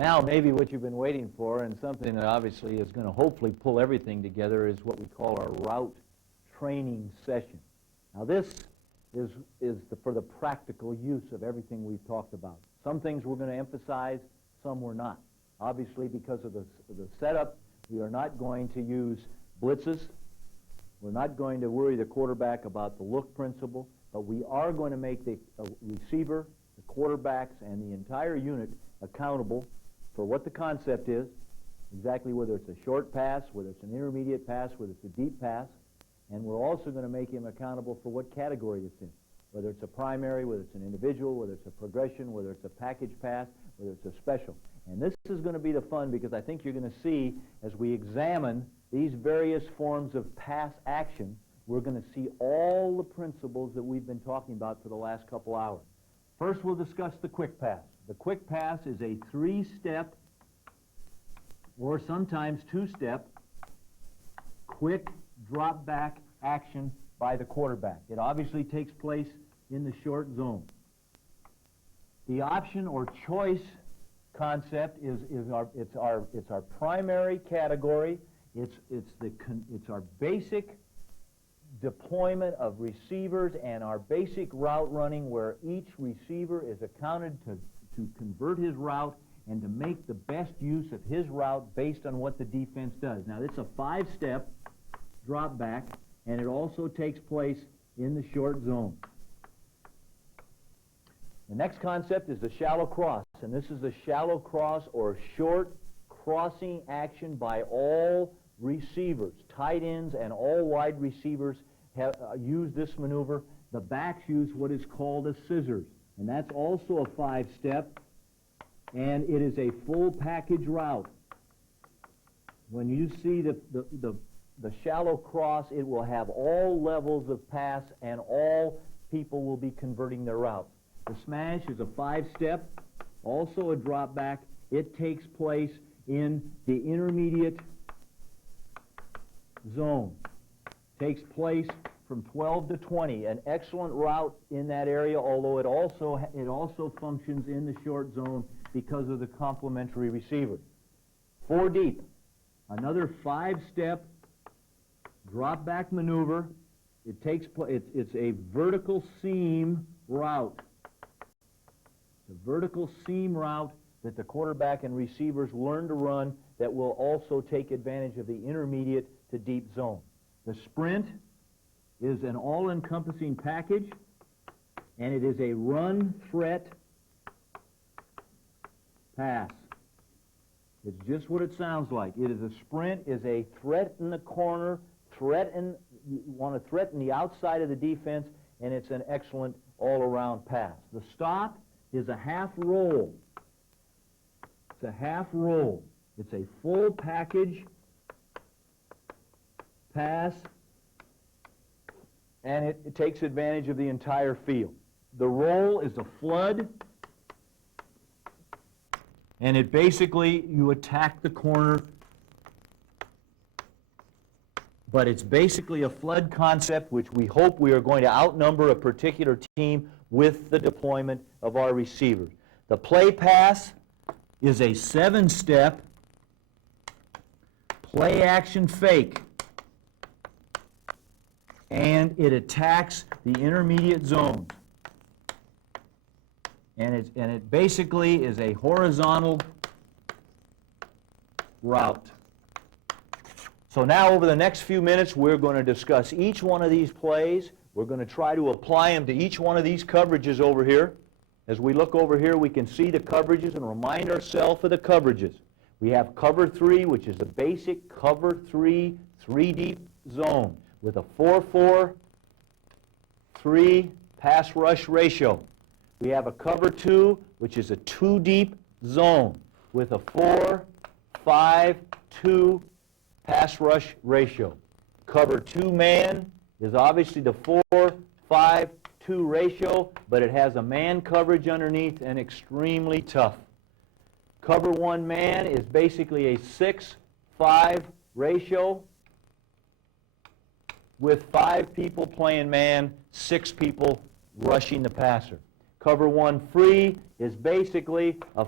Now, maybe what you've been waiting for, and something that obviously is going to hopefully pull everything together, is what we call our route training session. Now, this is for the practical use of everything we've talked about. Some things we're going to emphasize, some we're not. Obviously, because of the setup, we are not going to use blitzes. We're not going to worry the quarterback about the look principle, but we are going to make the receiver, the quarterbacks, and the entire unit accountable for what the concept is, exactly whether it's a short pass, whether it's an intermediate pass, whether it's a deep pass, and we're also going to make him accountable for what category it's in, whether it's a primary, whether it's an individual, whether it's a progression, whether it's a package pass, whether it's a special. And this is going to be the fun, because I think you're going to see, as we examine these various forms of pass action, we're going to see all the principles that we've been talking about for the last couple hours. First, we'll discuss the quick pass. The quick pass is a 3-step, or sometimes 2-step, quick drop-back action by the quarterback. It obviously takes place in the short zone. The option or choice concept is our primary category. It's our basic deployment of receivers and our basic route running, where each receiver is accounted to convert his route and to make the best use of his route based on what the defense does. Now, it's a 5-step drop back, and it also takes place in the short zone. The next concept is the shallow cross, and this is the shallow cross or short crossing action by all receivers. Tight ends and all wide receivers use this maneuver. The backs use what is called a scissors, and that's also a 5-step, and it is a full package route. When you see the shallow cross, it will have all levels of pass, and all people will be converting their routes. The smash is a 5-step, also a drop back. It takes place in the intermediate zone. Takes place from 12 to 20, an excellent route in that area, although it also functions in the short zone because of the complementary receiver. 4 deep, another 5-step drop back maneuver. It takes place. It's a vertical seam route. It's a vertical seam route that the quarterback and receivers learn to run, that will also take advantage of the intermediate to deep zone. The sprint is an all-encompassing package, and it is a run threat pass. It's just what it sounds like. It is a sprint, is a threat in the corner, you want to threaten the outside of the defense, and it's an excellent all-around pass. The stop is a half roll. It's a half roll. It's a full package pass, and it takes advantage of the entire field. The roll is a flood, and it basically, you attack the corner, but it's basically a flood concept, which we hope we are going to outnumber a particular team with the deployment of our receivers. The play pass is a 7-step play action fake, and it attacks the intermediate zone. And it basically is a horizontal route. So now, over the next few minutes, we're going to discuss each one of these plays. We're going to try to apply them to each one of these coverages over here. As we look over here, we can see the coverages and remind ourselves of the coverages. We have cover 3, which is the basic cover 3, 3-deep zone with a 4-4-3 pass rush ratio. We have a cover 2, which is a 2-deep zone with a 4-5-2 pass rush ratio. Cover 2 man is obviously the 4-5-2 ratio, but it has a man coverage underneath and extremely tough. Cover 1 man is basically a 6-5 ratio with 5 people playing man, 6 people rushing the passer. Cover 1 free is basically a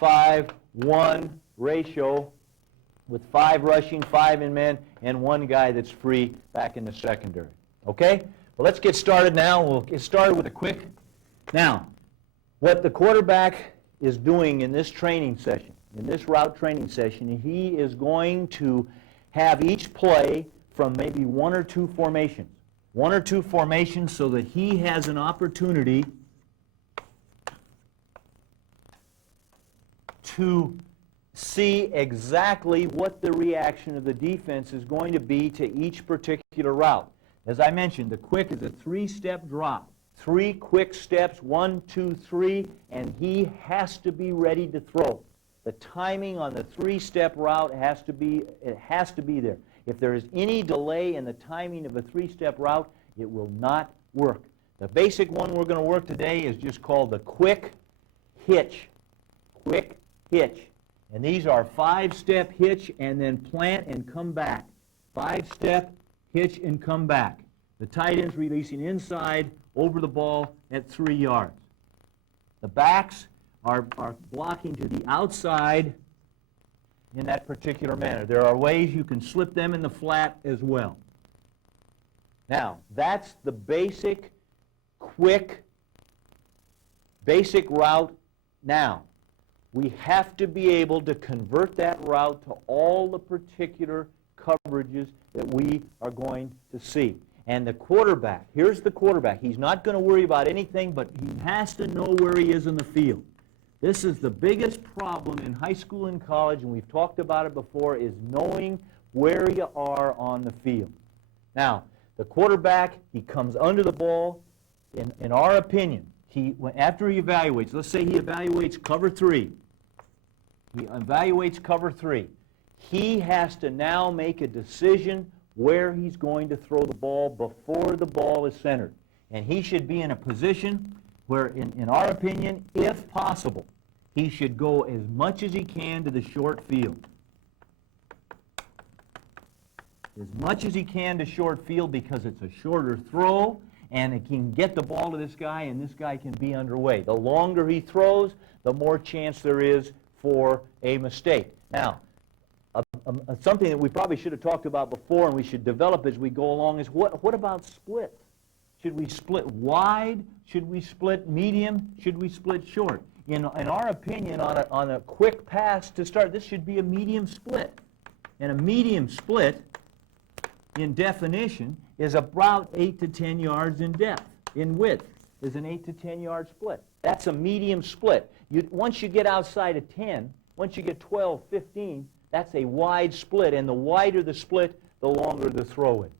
5-1 ratio with 5 rushing, 5 in men, and 1 guy that's free back in the secondary. Okay? Well, let's get started now. We'll get started with a quick. Now, what the quarterback is doing in this training session, in this route training session, he is going to have each play from maybe 1 or 2 formations. 1 or 2 formations so that he has an opportunity to see exactly what the reaction of the defense is going to be to each particular route. As I mentioned, the quick is a 3-step drop. 3 quick steps, 1, 2, 3, and he has to be ready to throw. The timing on the 3-step route has to be there. If there is any delay in the timing of a 3-step route, it will not work. The basic one we're going to work today is just called the quick hitch. Quick hitch. And these are 5-step hitch and then plant and come back. 5-step hitch and come back. The tight end's releasing inside over the ball at 3 yards. The backs are blocking to the outside in that particular manner. There are ways you can slip them in the flat as well. Now, that's the basic, quick, basic route. Now, we have to be able to convert that route to all the particular coverages that we are going to see. And the quarterback, here's the quarterback. He's not going to worry about anything, but he has to know where he is in the field. This is the biggest problem in high school and college, and we've talked about it before, is knowing where you are on the field. Now, the quarterback, he comes under the ball. In our opinion, after he evaluates, let's say he evaluates cover 3. He evaluates cover 3. He has to now make a decision where he's going to throw the ball before the ball is centered. And he should be in a position where, in our opinion, if possible, he should go as much as he can to the short field. As much as he can to short field because it's a shorter throw, and it can get the ball to this guy, and this guy can be underway. The longer he throws, the more chance there is for a mistake. Now, something that we probably should have talked about before and we should develop as we go along is what about splits? Should we split wide? Should we split medium? Should we split short? In our opinion, on a quick pass to start, this should be a medium split. And a medium split, in definition, is about 8 to 10 yards in depth. In width is an 8 to 10 yard split. That's a medium split. Once you get outside of 10, once you get 12, 15, that's a wide split, and the wider the split, the longer the throw is.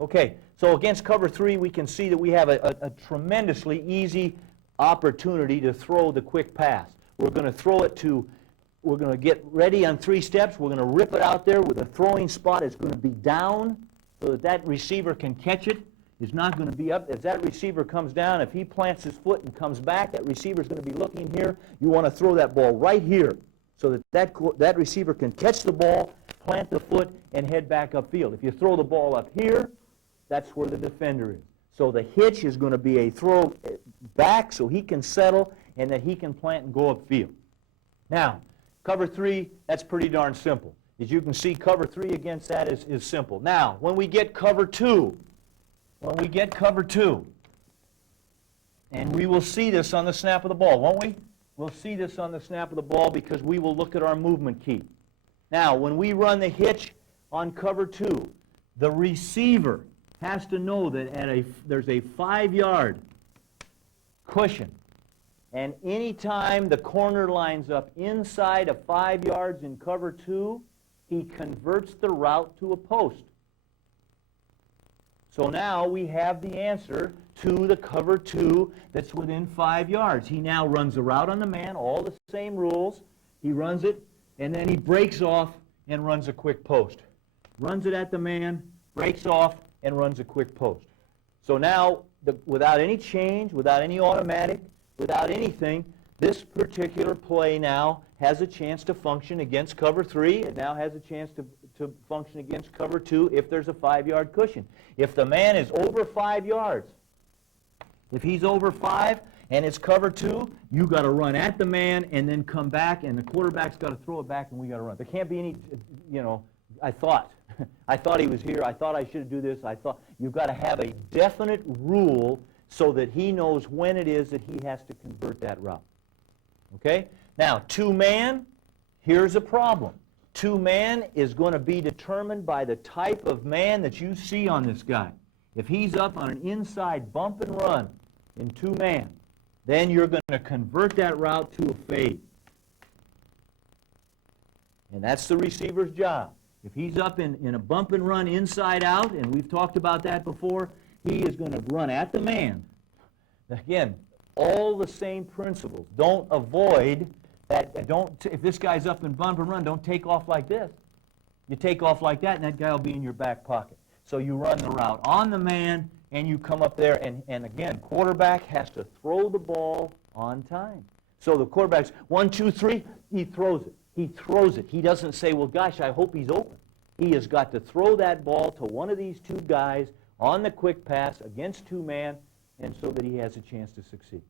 Okay, so against cover 3, we can see that we have a tremendously easy opportunity to throw the quick pass. We're going to throw it we're going to get ready on 3 steps. We're going to rip it out there with a throwing spot. It's going to be down so that receiver can catch it. It's not going to be up. As that receiver comes down, if he plants his foot and comes back, that receiver is going to be looking here. You want to throw that ball right here so that receiver can catch the ball, plant the foot, and head back upfield. If you throw the ball up here, that's where the defender is. So the hitch is going to be a throw back so he can settle and that he can plant and go upfield. Now, cover 3, that's pretty darn simple. As you can see, cover 3 against that is simple. Now, when we get cover 2, and we will see this on the snap of the ball, won't we? We'll see this on the snap of the ball because we will look at our movement key. Now, when we run the hitch on cover 2, the receiver has to know that there's a 5-yard cushion. And anytime the corner lines up inside of 5 yards in cover 2, he converts the route to a post. So now we have the answer to the cover 2 that's within 5 yards. He now runs the route on the man, all the same rules. He runs it, and then he breaks off and runs a quick post. Runs it at the man, breaks off, and runs a quick post. So now, without any change, without any automatic, without anything, this particular play now has a chance to function against cover 3. It now has a chance to function against cover 2 if there's a 5-yard cushion. If the man is over 5 yards, if he's over 5, and it's cover 2, you got to run at the man and then come back, and the quarterback's got to throw it back, and we got to run. There can't be any, I thought he was here. I thought I should do this. You've got to have a definite rule so that he knows when it is that he has to convert that route. Okay? Now, 2-man, here's a problem. 2-man is going to be determined by the type of man that you see on this guy. If he's up on an inside bump and run in 2-man, then you're going to convert that route to a fade. And that's the receiver's job. If he's up in a bump and run inside out, and we've talked about that before, he is going to run at the man. Again, all the same principles. Don't avoid that. If this guy's up in bump and run, don't take off like this. You take off like that, and that guy will be in your back pocket. So you run the route on the man, and you come up there, and again, quarterback has to throw the ball on time. So the quarterback's 1, 2, 3, he throws it. He throws it. He doesn't say, well, gosh, I hope he's open. He has got to throw that ball to one of these 2 guys on the quick pass against 2-man, and so that he has a chance to succeed.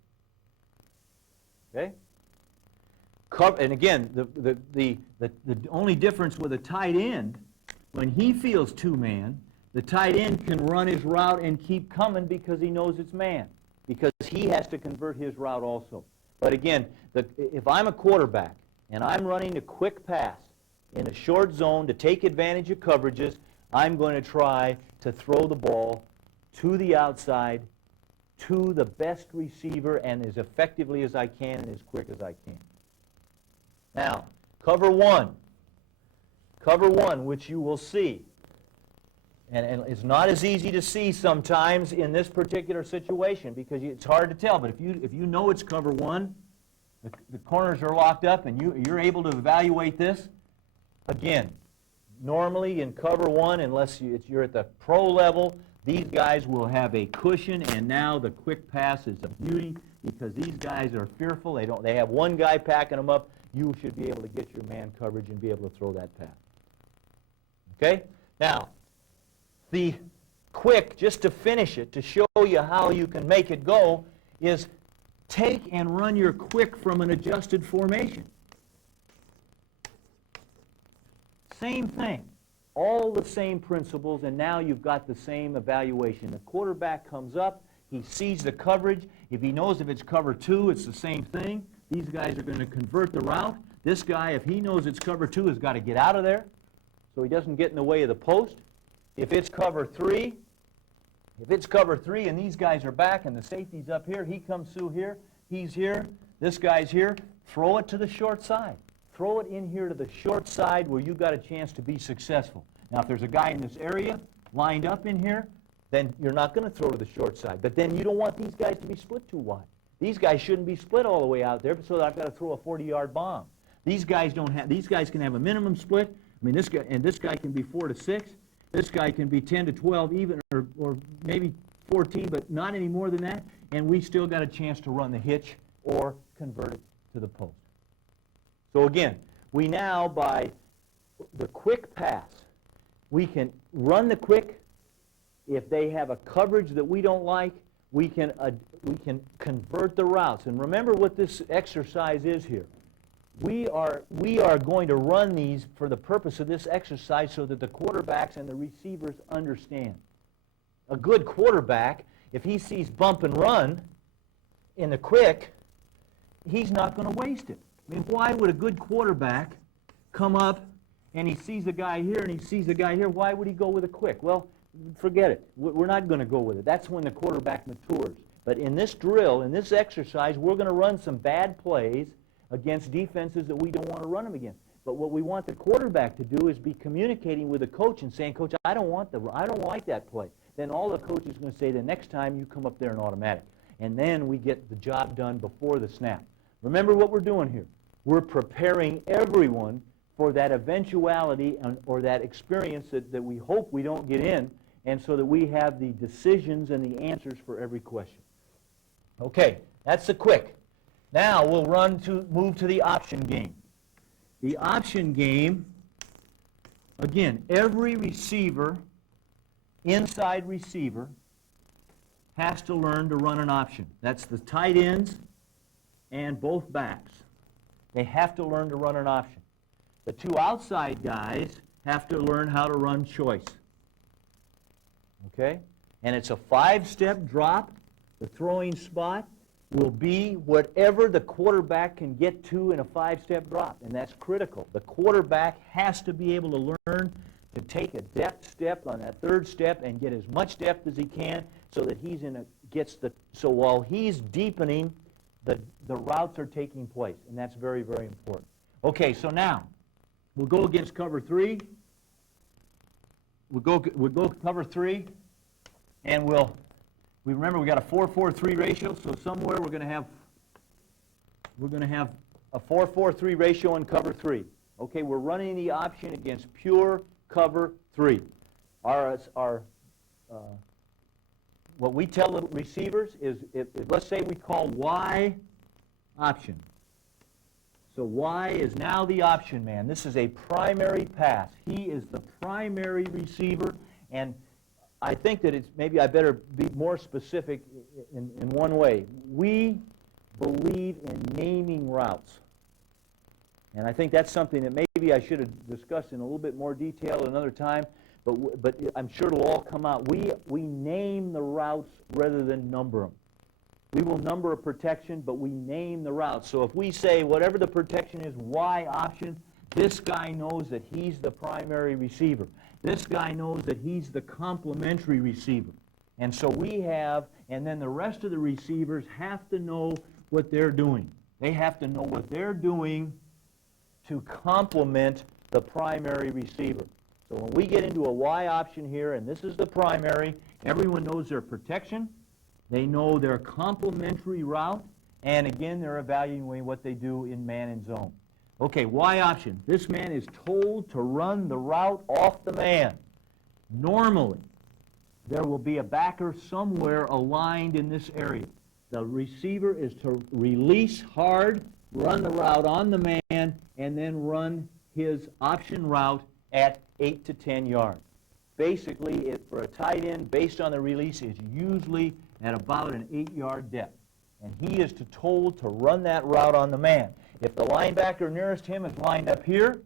Okay? And again, the only difference with a tight end, when he feels 2-man, the tight end can run his route and keep coming because he knows it's man, because he has to convert his route also. But again, if I'm a quarterback and I'm running a quick pass in a short zone to take advantage of coverages, I'm going to try to throw the ball to the outside, to the best receiver, and as effectively as I can and as quick as I can. Now, cover 1, which you will see, and it's not as easy to see sometimes in this particular situation because it's hard to tell, but if you know it's cover 1, the corners are locked up, and you're able to evaluate this. Again, normally in cover 1, unless you're at the pro level, these guys will have a cushion, and now the quick pass is a beauty because these guys are fearful. They have one guy packing them up. You should be able to get your man coverage and be able to throw that pass. Okay? Now, the quick, just to finish it, to show you how you can make it go, is take and run your quick from an adjusted formation. Same thing. All the same principles, and now you've got the same evaluation. The quarterback comes up, he sees the coverage. If he knows if it's cover 2, it's the same thing. These guys are going to convert the route. This guy, if he knows it's cover 2, has got to get out of there so he doesn't get in the way of the post. If it's cover 3, and these guys are back and the safety's up here, he comes through here, he's here, this guy's here, throw it to the short side. Throw it in here to the short side where you got a chance to be successful. Now, if there's a guy in this area lined up in here, then you're not going to throw to the short side. But then you don't want these guys to be split too wide. These guys shouldn't be split all the way out there so that I've got to throw a 40-yard bomb. These guys can have a minimum split. I mean, this guy can be 4 to 6. This guy can be 10 to 12 even, or maybe 14, but not any more than that. And we still got a chance to run the hitch or convert it to the post. So again, we now, by the quick pass, we can run the quick. If they have a coverage that we don't like, we can convert the routes. And remember what this exercise is here. We are going to run these for the purpose of this exercise so that the quarterbacks and the receivers understand. A good quarterback, if he sees bump and run in the quick, he's not going to waste it. I mean, why would a good quarterback come up and he sees a guy here and he sees a guy here? Why would he go with a quick? Well, forget it. We're not going to go with it. That's when the quarterback matures. But in this drill, in this exercise, we're going to run some bad plays against defenses that we don't want to run them against. But what we want the quarterback to do is be communicating with the coach and saying, Coach, I don't like that play. Then all the coach is going to say, the next time you come up there in automatic. And then we get the job done before the snap. Remember what we're doing here. We're preparing everyone for that eventuality or that experience that we hope we don't get in, and so that we have the decisions and the answers for every question. Okay, that's the quick. Now we'll move to the option game. The option game, again, every receiver, inside receiver, has to learn to run an option. That's the tight ends and both backs. They have to learn to run an option. The two outside guys have to learn how to run choice. Okay? And it's a 5-step drop. The throwing spot will be whatever the quarterback can get to in a 5-step drop, and that's critical. The quarterback has to be able to learn to take a depth step on that 3rd step and get as much depth as he can so that he's so while he's deepening, the routes are taking place, and that's very, very important. Okay, so now we'll go against cover 3. We'll go cover 3, and we remember we got a 4-4-3 ratio, so somewhere we're going to have a 4-4-3 ratio in cover 3. Okay, we're running the option against pure cover 3. What we tell the receivers is, let's say we call Y option. So Y is now the option man. This is a primary pass. He is the primary receiver, and I think that maybe I better be more specific in one way. We believe in naming routes. And I think that's something that maybe I should have discussed in a little bit more detail another time, but I'm sure it'll all come out. We name the routes rather than number them. We will number a protection, but we name the routes. So if we say whatever the protection is, Y option, this guy knows that he's the primary receiver. This guy knows that he's the complementary receiver. And so we have, and then the rest of the receivers have to know what they're doing. They have to know what they're doing to complement the primary receiver. So when we get into a Y option here, and this is the primary, everyone knows their protection, they know their complementary route, and again, they're evaluating what they do in man and zone. Okay, Y option. This man is told to run the route off the man. Normally, there will be a backer somewhere aligned in this area. The receiver is to release hard, run the route on the man, and then run his option route at 8 to 10 yards. Basically, for a tight end, based on the release, is usually at about an 8-yard depth. And he is told to run that route on the man. If the linebacker nearest him is lined up here,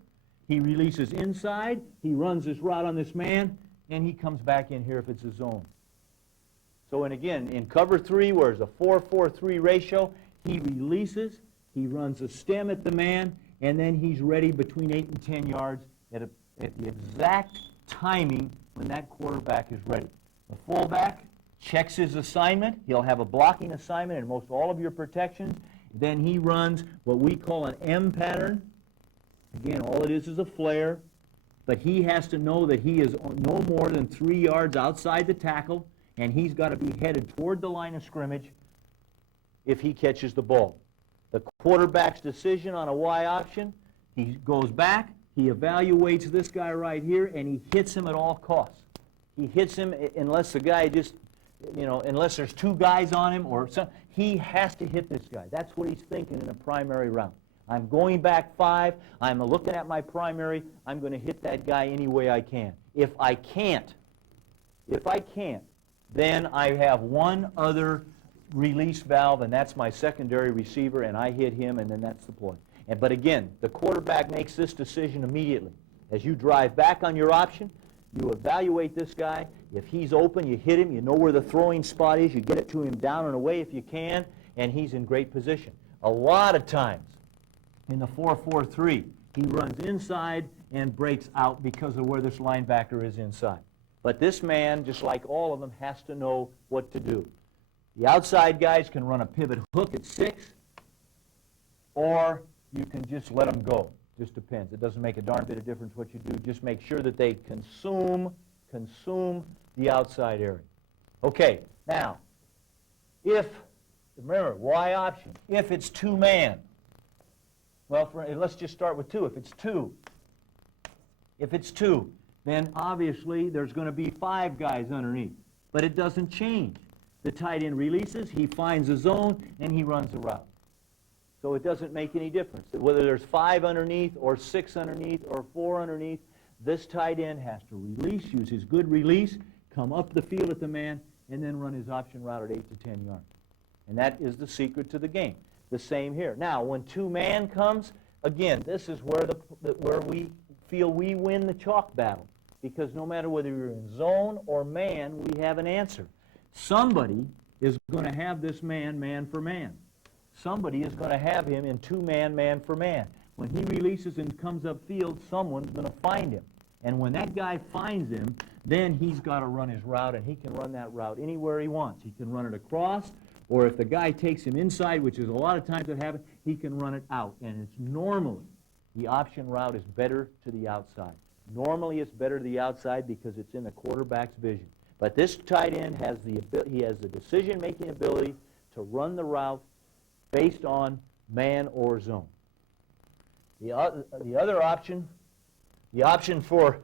he releases inside, he runs this route on this man, and he comes back in here if it's a zone. So, and again, in cover 3, where it's a 4-4-3 ratio, he releases, he runs a stem at the man, and then he's ready between 8 and 10 yards at the exact timing when that quarterback is ready. The fullback checks his assignment. He'll have a blocking assignment in most all of your protections. Then he runs what we call an M pattern. Again, all it is a flare. But he has to know that he is no more than 3 yards outside the tackle, and he's got to be headed toward the line of scrimmage if he catches the ball. The quarterback's decision on a Y option, he goes back, he evaluates this guy right here, and he hits him at all costs. He hits him unless the guy just, unless there's 2 guys on him or something. He has to hit this guy. That's what he's thinking in a primary round. I'm going back 5. I'm looking at my primary. I'm going to hit that guy any way I can. If I can't, then I have one other release valve, and that's my secondary receiver, and I hit him, and then that's the play. But again, the quarterback makes this decision immediately. As you drive back on your option, you evaluate this guy. If he's open, you hit him. You know where the throwing spot is. You get it to him down and away if you can, and he's in great position. A lot of times in the 4-4-3, he runs inside and breaks out because of where this linebacker is inside. But this man, just like all of them, has to know what to do. The outside guys can run a pivot hook at 6, or you can just let them go. Just depends. It doesn't make a darn bit of difference what you do. Just make sure that they consume the outside area. Okay, now, remember, Y option, if it's 2-man, well, let's just start with 2. If it's two, then obviously there's going to be 5 guys underneath. But it doesn't change. The tight end releases, he finds a zone, and he runs the route. So it doesn't make any difference. Whether there's 5 underneath or 6 underneath or 4 underneath, this tight end has to release, use his good release, come up the field at the man, and then run his option route at 8 to 10 yards. And that is the secret to the game. The same here. Now, when two-man comes, again, this is where where we feel we win the chalk battle. Because no matter whether you're in zone or man, we have an answer. Somebody is going to have this man, man for man. Somebody is going to have him in two-man, man for man. When he releases and comes upfield, someone's going to find him. And when that guy finds him, then he's got to run his route, and he can run that route anywhere he wants. He can run it across, or if the guy takes him inside, which is a lot of times what happens, he can run it out. And it's normally the option route is better to the outside. Normally it's better to the outside because it's in the quarterback's vision. But this tight end has the decision-making ability to run the route based on man or zone. The other option, the option for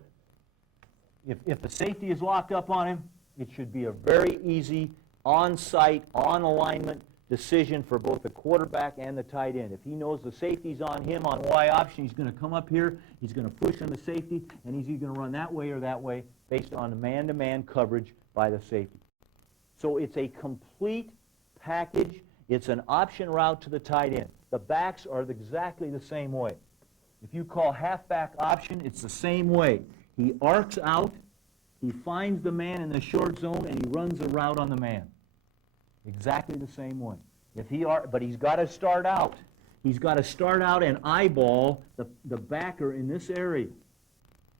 if the safety is locked up on him, it should be a very easy on-site, on-alignment decision for both the quarterback and the tight end. If he knows the safety's on him on Y option, he's going to come up here, he's going to push on the safety, and he's either going to run that way or that way based on the man-to-man coverage by the safety. So it's a complete package. It's an option route to the tight end. The backs are exactly the same way. If you call halfback option, it's the same way. He arcs out, he finds the man in the short zone, and he runs a route on the man. Exactly the same way. But he's got to start out. He's got to start out and eyeball the backer in this area.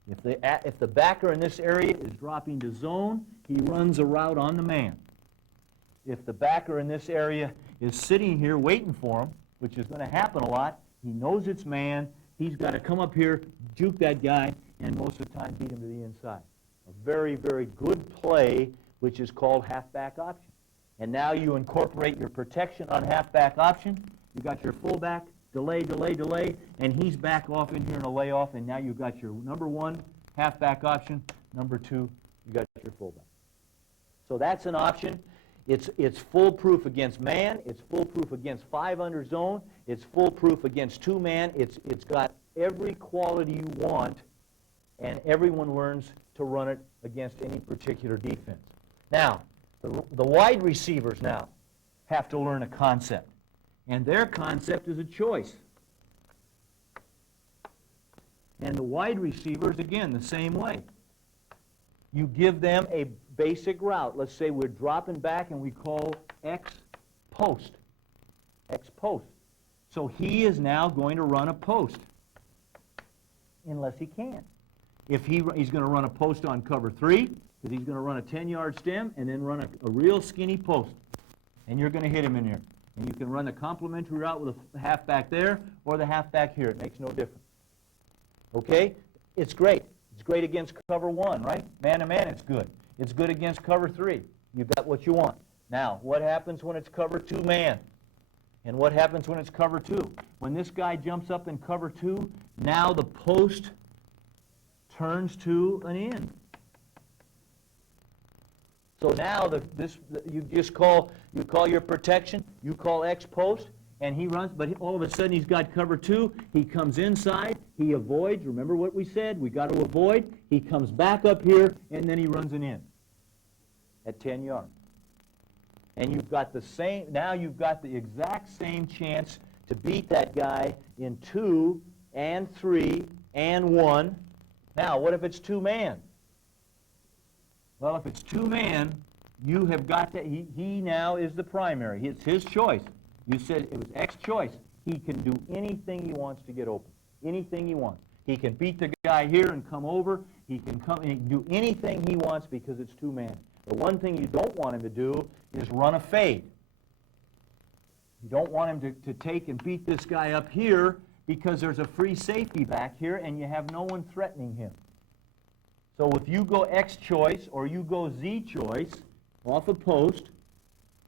If the backer in this area is dropping to zone, he runs a route on the man. If the backer in this area is sitting here waiting for him, which is going to happen a lot, he knows it's man, he's got to come up here, juke that guy, and most of the time beat him to the inside. A very, very good play, which is called halfback option. And now you incorporate your protection on halfback option. You got your fullback, delay, delay, delay, and he's back off in here in a layoff, and now you've got your number one, halfback option, number two, you got your fullback. So that's an option. It's foolproof against man. It's foolproof against 5 under zone. It's foolproof against 2-man. It's got every quality you want, and everyone learns to run it against any particular defense. Now, the wide receivers now have to learn a concept, and their concept is a choice. And the wide receivers, again, the same way. You give them a basic route. Let's say we're dropping back and we call X post. X post. So he is now going to run a post, unless he can. If he's going to run a post on cover 3, because he's going to run a 10-yard stem and then run a real skinny post. And you're going to hit him in there. And you can run the complementary route with a halfback there or the halfback here. It makes no difference. Okay? It's great. It's great against cover 1, right? Man-to-man, it's good. It's good against cover 3. You've got what you want. Now, what happens when it's cover 2-man? And what happens when it's cover 2? When this guy jumps up in cover 2, now the post turns to an end. So now you call your protection, you call X post, and he runs, but all of a sudden he's got cover 2, he comes inside, he avoids, remember what we said, we got to avoid, he comes back up here, and then he runs an in at 10 yards. And you've got now you've got the exact same chance to beat that guy in 2 and 3 and 1. Now, what if it's 2-man? Well, if it's 2-man, you have got that. He now is the primary. It's his choice. You said it was X choice. He can do anything he wants to get open. Anything he wants. He can beat the guy here and come over. He can do anything he wants because it's 2-man. The one thing you don't want him to do is run a fade. You don't want him to take and beat this guy up here because there's a free safety back here and you have no one threatening him. So if you go X choice or you go Z choice off a post,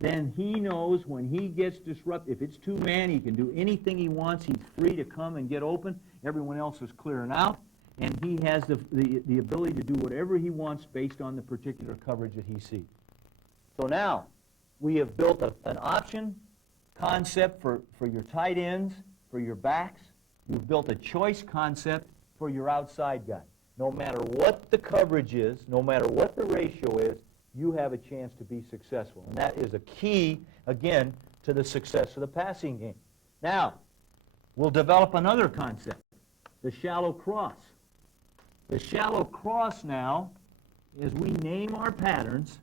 then he knows when he gets disrupted, if it's 2-man, he can do anything he wants. He's free to come and get open. Everyone else is clearing out. And he has the ability to do whatever he wants based on the particular coverage that he sees. So now we have built an option concept for your tight ends, for your backs. We've built a choice concept for your outside guy. No matter what the coverage is, no matter what the ratio is, you have a chance to be successful. And that is a key, again, to the success of the passing game. Now, we'll develop another concept, the shallow cross. The shallow cross now is we name our patterns.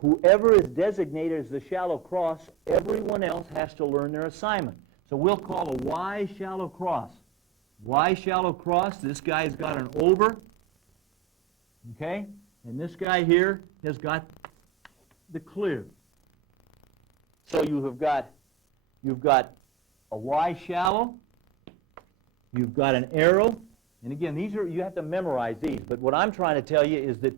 Whoever is designated as the shallow cross, everyone else has to learn their assignment. So we'll call a Y shallow cross. Y shallow cross, this guy's got an over, okay? And this guy here has got the clear. So you've got a Y shallow, you've got an arrow, and again, you have to memorize these, but what I'm trying to tell you is that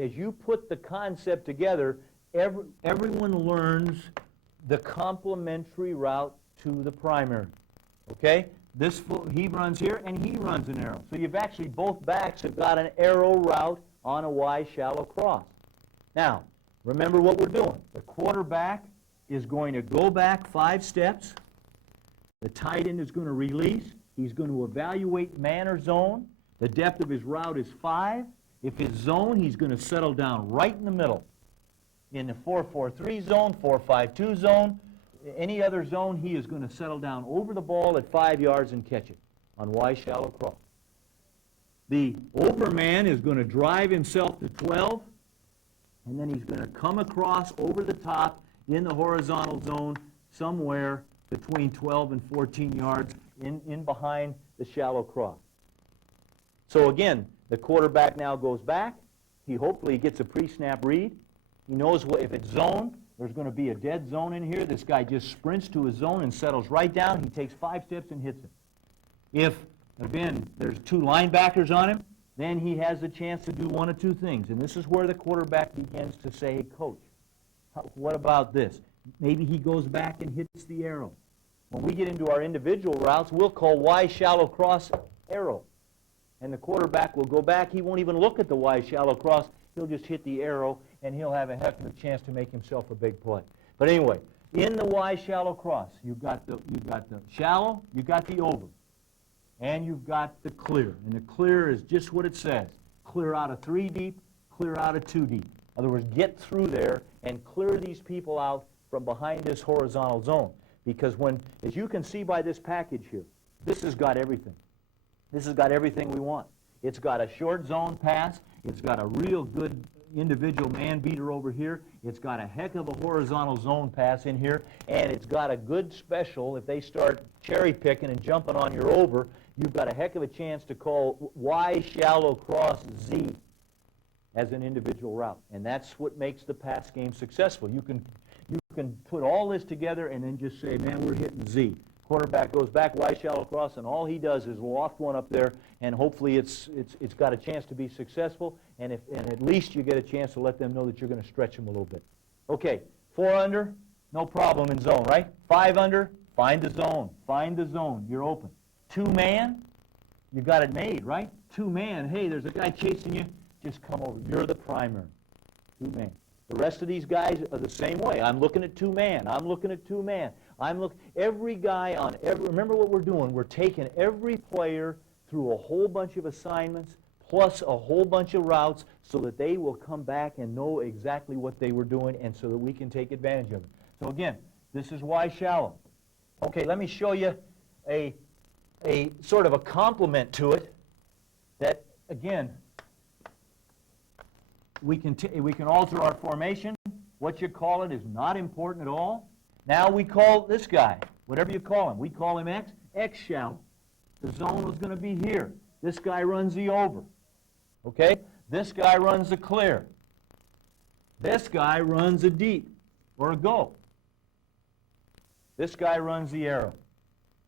as you put the concept together, everyone learns the complementary route to the primary. Okay? He runs here, and he runs an arrow. So you've actually, both backs have got an arrow route on a Y shallow cross. Now, remember what we're doing. The quarterback is going to go back 5 steps. The tight end is going to release. He's going to evaluate man or zone. The depth of his route is 5. If it's zone, he's going to settle down right in the middle. In the 4-4-3 zone, 4-5-2 zone, any other zone, he is going to settle down over the ball at 5 yards and catch it on Y shallow cross. The overman is going to drive himself to 12, and then he's going to come across over the top in the horizontal zone somewhere between 12 and 14 yards in behind the shallow cross. So again, the quarterback now goes back. He hopefully gets a pre-snap read. He knows if it's zone, there's going to be a dead zone in here. This guy just sprints to his zone and settles right down. He takes 5 steps and hits it. If, again, there's 2 linebackers on him, then he has a chance to do one of 2 things. And this is where the quarterback begins to say, hey, coach, what about this? Maybe he goes back and hits the arrow. When we get into our individual routes, we'll call Y shallow cross arrow. And the quarterback will go back. He won't even look at the Y shallow cross. He'll just hit the arrow, and he'll have a heck of a chance to make himself a big play. But anyway, in the Y shallow cross, you've got the shallow, you've got the over, and you've got the clear. And the clear is just what it says. Clear out of 3 deep, clear out of 2 deep. In other words, get through there and clear these people out from behind this horizontal zone. Because as you can see by this package here, this has got everything. This has got everything we want. It's got a short zone pass. It's got a real good individual man beater over here. It's got a heck of a horizontal zone pass in here. And it's got a good special. If they start cherry picking and jumping on your over, you've got a heck of a chance to call Y shallow cross Z as an individual route. And that's what makes the pass game successful. You can put all this together and then just say, man, we're hitting Z. Quarterback goes back, Y shallow cross, and all he does is loft one up there, and hopefully it's got a chance to be successful, and at least you get a chance to let them know that you're going to stretch them a little bit. Okay, 4 under, no problem in zone, right? 5 under, find the zone. Find the zone. You're open. 2 man, you got it made, right? 2 man, hey, there's a guy chasing you, just come over. You're the primary. 2 man. The rest of these guys are the same way. I'm looking at 2 man. I'm looking at 2 man. Every guy on remember what we're doing. We're taking every player through a whole bunch of assignments plus a whole bunch of routes so that they will come back and know exactly what they were doing and so that we can take advantage of it. So again, this is Y shallow. Okay, let me show you a sort of a complement to it that, again, we can alter our formation. What you call it is not important at all. Now we call this guy, whatever you call him, we call him X shallow. The zone was going to be here. This guy runs the over. Okay? This guy runs the clear. This guy runs a deep or a go. This guy runs the arrow.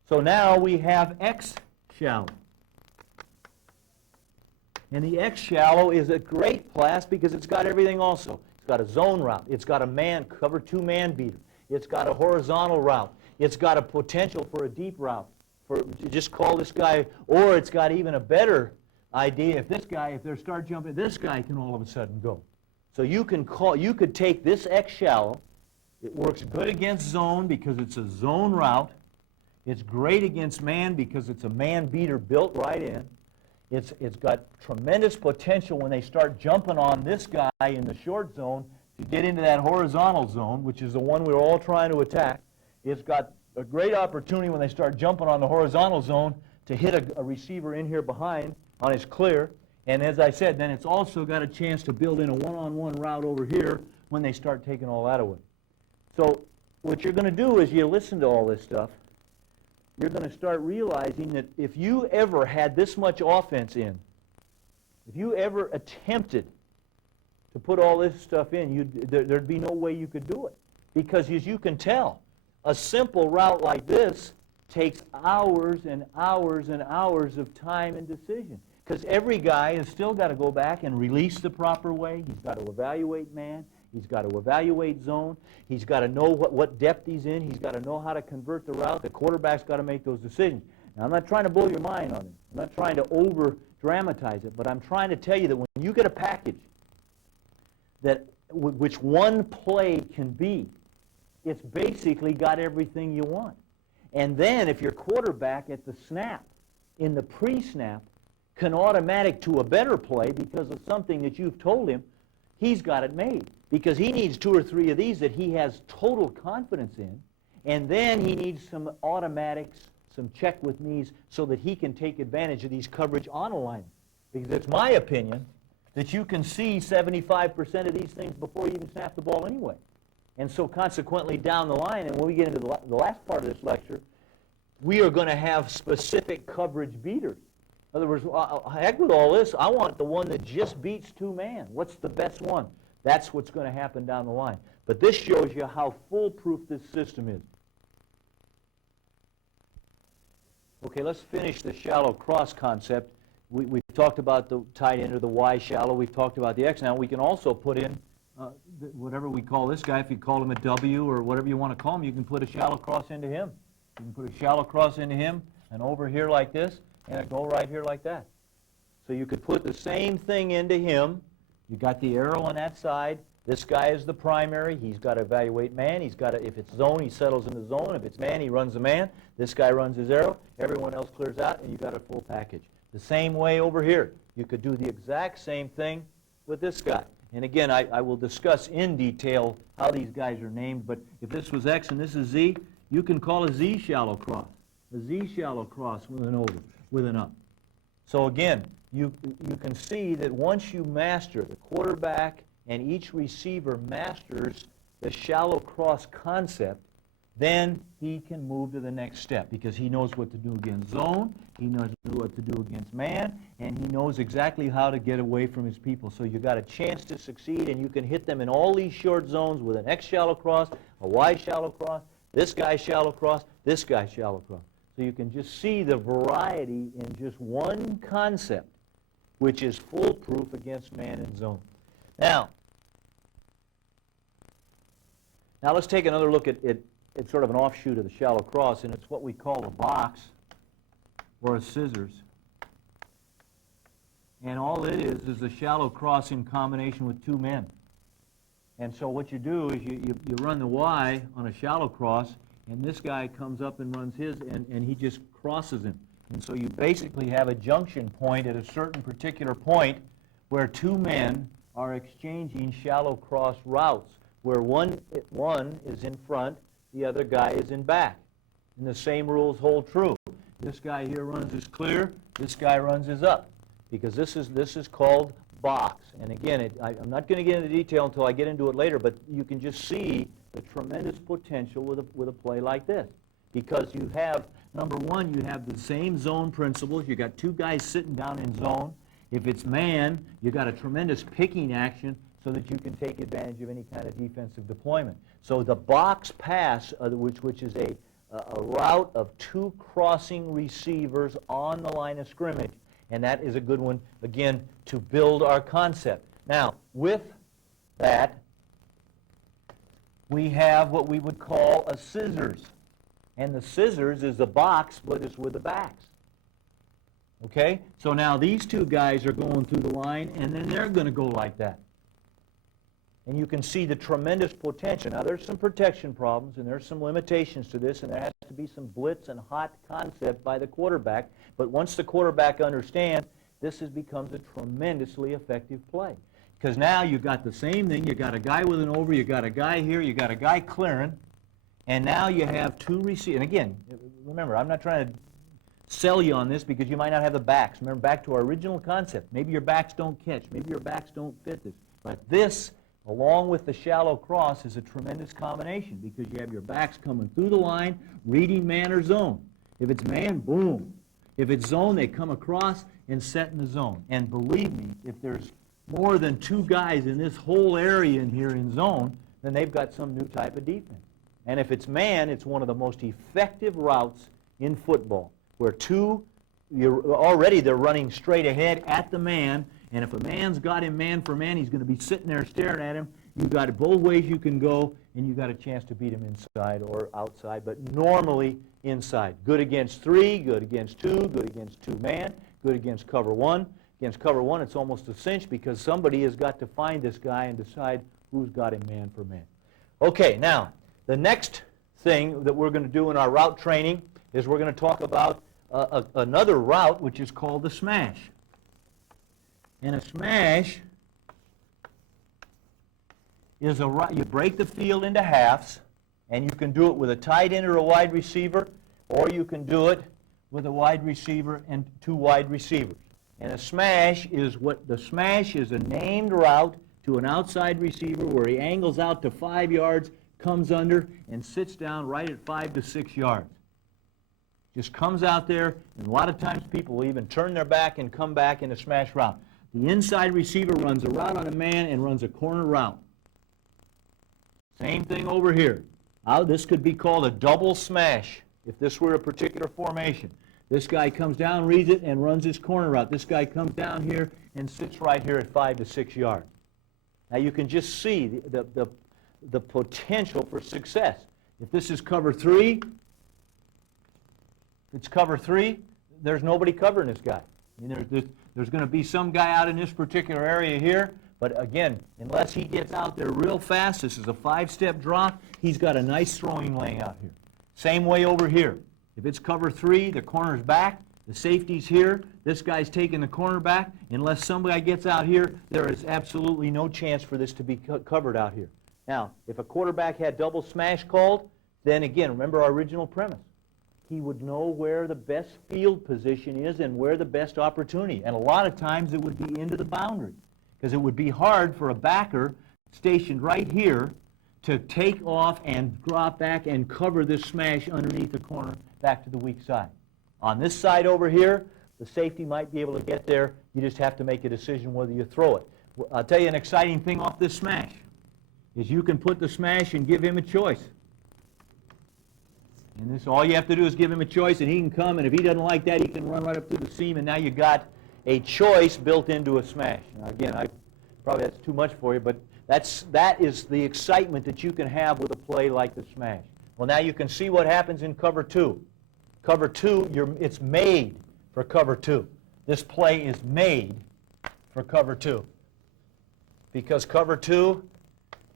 So now we have X shallow. And the X shallow is a great class because it's got everything also. It's got a zone route. It's got a cover 2 man beater. It's got a horizontal route. It's got a potential for a deep route. Just call this guy, or it's got even a better idea. If they start jumping, this guy can all of a sudden go. So you could take this X shallow. It works good against zone because it's a zone route. It's great against man because it's a man beater built right in. It's got tremendous potential when they start jumping on this guy in the short zone to get into that horizontal zone, which is the one we're all trying to attack. It's got a great opportunity when they start jumping on the horizontal zone to hit a receiver in here behind on his clear. And as I said, then it's also got a chance to build in a one-on-one route over here when they start taking all that away. So what you're going to do is you listen to all this stuff. You're going to start realizing that if you ever had this much offense in, if you ever attempted to put all this stuff in, there'd be no way you could do it. Because as you can tell, a simple route like this takes hours and hours and hours of time and decision. Because every guy has still got to go back and release the proper way. He's got to evaluate man. He's got to evaluate zone. He's got to know what depth he's in. He's got to know how to convert the route. The quarterback's got to make those decisions. Now, I'm not trying to blow your mind on it. I'm not trying to over-dramatize it, but I'm trying to tell you that when you get a package that which one play can be, it's basically got everything you want. And then if your quarterback at the snap, in the pre-snap, can automatic to a better play because of something that you've told him, he's got it made. Because he needs 2 or 3 of these that he has total confidence in, and then he needs some automatics, some check with me's, so that he can take advantage of these coverage on alignment. Because it's my opinion that you can see 75% of these things before you even snap the ball anyway. And so consequently down the line, and when we get into the last part of this lecture, we are going to have specific coverage beaters. In other words, heck with all this, I want the one that just beats 2-man. What's the best one? That's what's going to happen down the line. But this shows you how foolproof this system is. Okay, let's finish the shallow cross concept. We've talked about the tight end or the Y shallow. We've talked about the X. Now we can also put in whatever we call this guy. If you call him a W or whatever you want to call him, you can put a shallow cross into him. You can put a shallow cross into him and over here like this and a go right here like that. So you could put the same thing into him. You got the arrow on that side. This guy is the primary. He's got to evaluate man. He's got to, if it's zone, he settles in the zone. If it's man, he runs the man. This guy runs his arrow. Everyone else clears out, and you got a full package. The same way over here. You could do the exact same thing with this guy. And again, I will discuss in detail how these guys are named, but if this was X and this is Z, you can call a Z shallow cross. A Z shallow cross with an over, with an up. So again, you can see that once you master the quarterback and each receiver masters the shallow cross concept, then he can move to the next step because he knows what to do against zone, he knows what to do against man, and he knows exactly how to get away from his people. So you've got a chance to succeed, and you can hit them in all these short zones with an X shallow cross, a Y shallow cross, this guy shallow cross, this guy shallow cross. So you can just see the variety in just one concept, which is foolproof against man and zone. Now let's take another look at it's sort of an offshoot of the shallow cross, and it's what we call a box or a scissors. And all it is a shallow cross in combination with 2 men. And so what you do is you run the Y on a shallow cross, and this guy comes up and runs his, and he just crosses him. And so you basically have a junction point at a certain particular point where 2 men are exchanging shallow cross routes, where one is in front, the other guy is in back. And the same rules hold true. This guy here runs his clear, this guy runs his up, because this is called box. And again, I'm not going to get into detail until I get into it later, but you can just see the tremendous potential with a play like this. Because you have, number one, you have the same zone principles. You got 2 guys sitting down in zone. If it's man, you got a tremendous picking action so that you can take advantage of any kind of defensive deployment. So the box pass, which is a route of 2 crossing receivers on the line of scrimmage, and that is a good one, again, to build our concept. Now, with that, we have what we would call a scissors. And the scissors is the box, but it's with the backs. Okay? So now these 2 guys are going through the line, and then they're going to go like that. And you can see the tremendous potential. Now, there's some protection problems, and there's some limitations to this, and there has to be some blitz and hot concept by the quarterback. But once the quarterback understands becomes a tremendously effective play. Because now you've got the same thing. You've got a guy with an over, you've got a guy here, you've got a guy clearing, and now you have two receivers. And again, remember, I'm not trying to sell you on this because you might not have the backs. Remember, back to our original concept. Maybe your backs don't catch. Maybe your backs don't fit this. But this, along with the shallow cross, is a tremendous combination because you have your backs coming through the line, reading man or zone. If it's man, boom. If it's zone, they come across and set in the zone. And believe me, if there's more than two guys in this whole area in here in zone, then they've got some new type of defense. And if it's man, it's one of the most effective routes in football, where they're running straight ahead at the man, and if a man's got him man for man, he's going to be sitting there staring at him. You've got both ways you can go, and you've got a chance to beat him inside or outside, but normally inside. Good against three, good against two, good against two man, good against cover one. Against cover one, it's almost a cinch because somebody has got to find this guy and decide who's got him man for man. Okay, now, the next thing that we're going to do in our route training is we're going to talk about another route, which is called the smash. And a smash is a route. You break the field into halves, and you can do it with a tight end or a wide receiver, or you can do it with a wide receiver and two wide receivers. And a smash is a named route to an outside receiver where he angles out to 5 yards, comes under, and sits down right at 5 to 6 yards. Just comes out there, and a lot of times people will even turn their back and come back in a smash route. The inside receiver runs a route on a man and runs a corner route. Same thing over here. This could be called a double smash if this were a particular formation. This guy comes down, reads it, and runs his corner route. This guy comes down here and sits right here at 5 to 6 yards. Now you can just see the potential for success. If this is cover 3, there's nobody covering this guy. I mean, there's going to be some guy out in this particular area here, but again, unless he gets out there real fast, this is a 5-step drop, he's got a nice throwing lane out here. Same way over here. If it's cover 3, the corner's back, the safety's here, this guy's taking the corner back. Unless somebody gets out here, there is absolutely no chance for this to be covered out here. Now, if a quarterback had double smash called, then again, remember our original premise. He would know where the best field position is and where the best opportunity. And a lot of times it would be into the boundary, because it would be hard for a backer stationed right here to take off and drop back and cover this smash underneath the corner back to the weak side. On this side over here, the safety might be able to get there. You just have to make a decision whether you throw it. I'll tell you an exciting thing off this smash is you can put the smash and give him a choice. And this, all you have to do is give him a choice, and he can come, and if he doesn't like that, he can run right up through the seam, and now you got a choice built into a smash. Now, again, probably that's too much for you, but that is the excitement that you can have with a play like the smash. Well, now you can see what happens in cover 2. Cover 2, it's made for cover 2. This play is made for cover 2. Because cover 2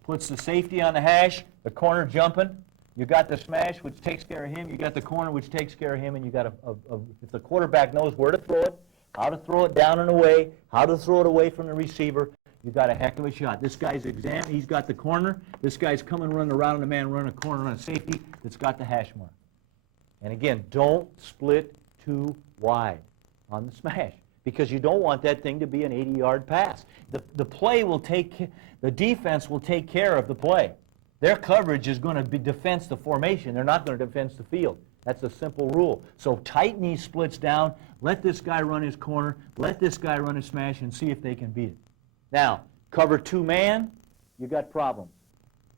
puts the safety on the hash, the corner jumping. You got the smash, which takes care of him. You got the corner, which takes care of him. And you got if the quarterback knows where to throw it, how to throw it down and away, how to throw it away from the receiver, you got a heck of a shot. This guy's he's got the corner. This guy's coming, running around the man, running a corner on a safety that's got the hash mark. And again, don't split too wide on the smash, because you don't want that thing to be an 80-yard pass. The defense will take care of the play. Their coverage is going to be defense the formation. They're not going to defense the field. That's a simple rule. So tighten these splits down. Let this guy run his corner. Let this guy run his smash and see if they can beat it. Now, cover 2 man, you got problems.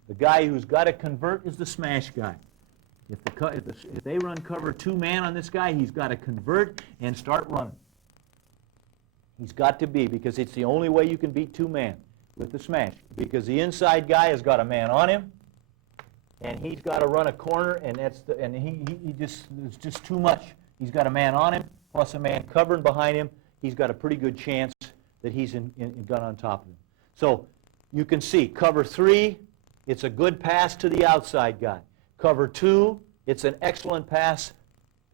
The guy who's got to convert is the smash guy. If they run cover 2 man on this guy, he's got to convert and start running. He's got to be, because it's the only way you can beat 2 man with the smash. Because the inside guy has got a man on him, and he's got to run a corner, and it's just too much. He's got a man on him, plus a man covering behind him. He's got a pretty good chance that he's got on top of him. So you can see cover 3, it's a good pass to the outside guy. Cover 2, it's an excellent pass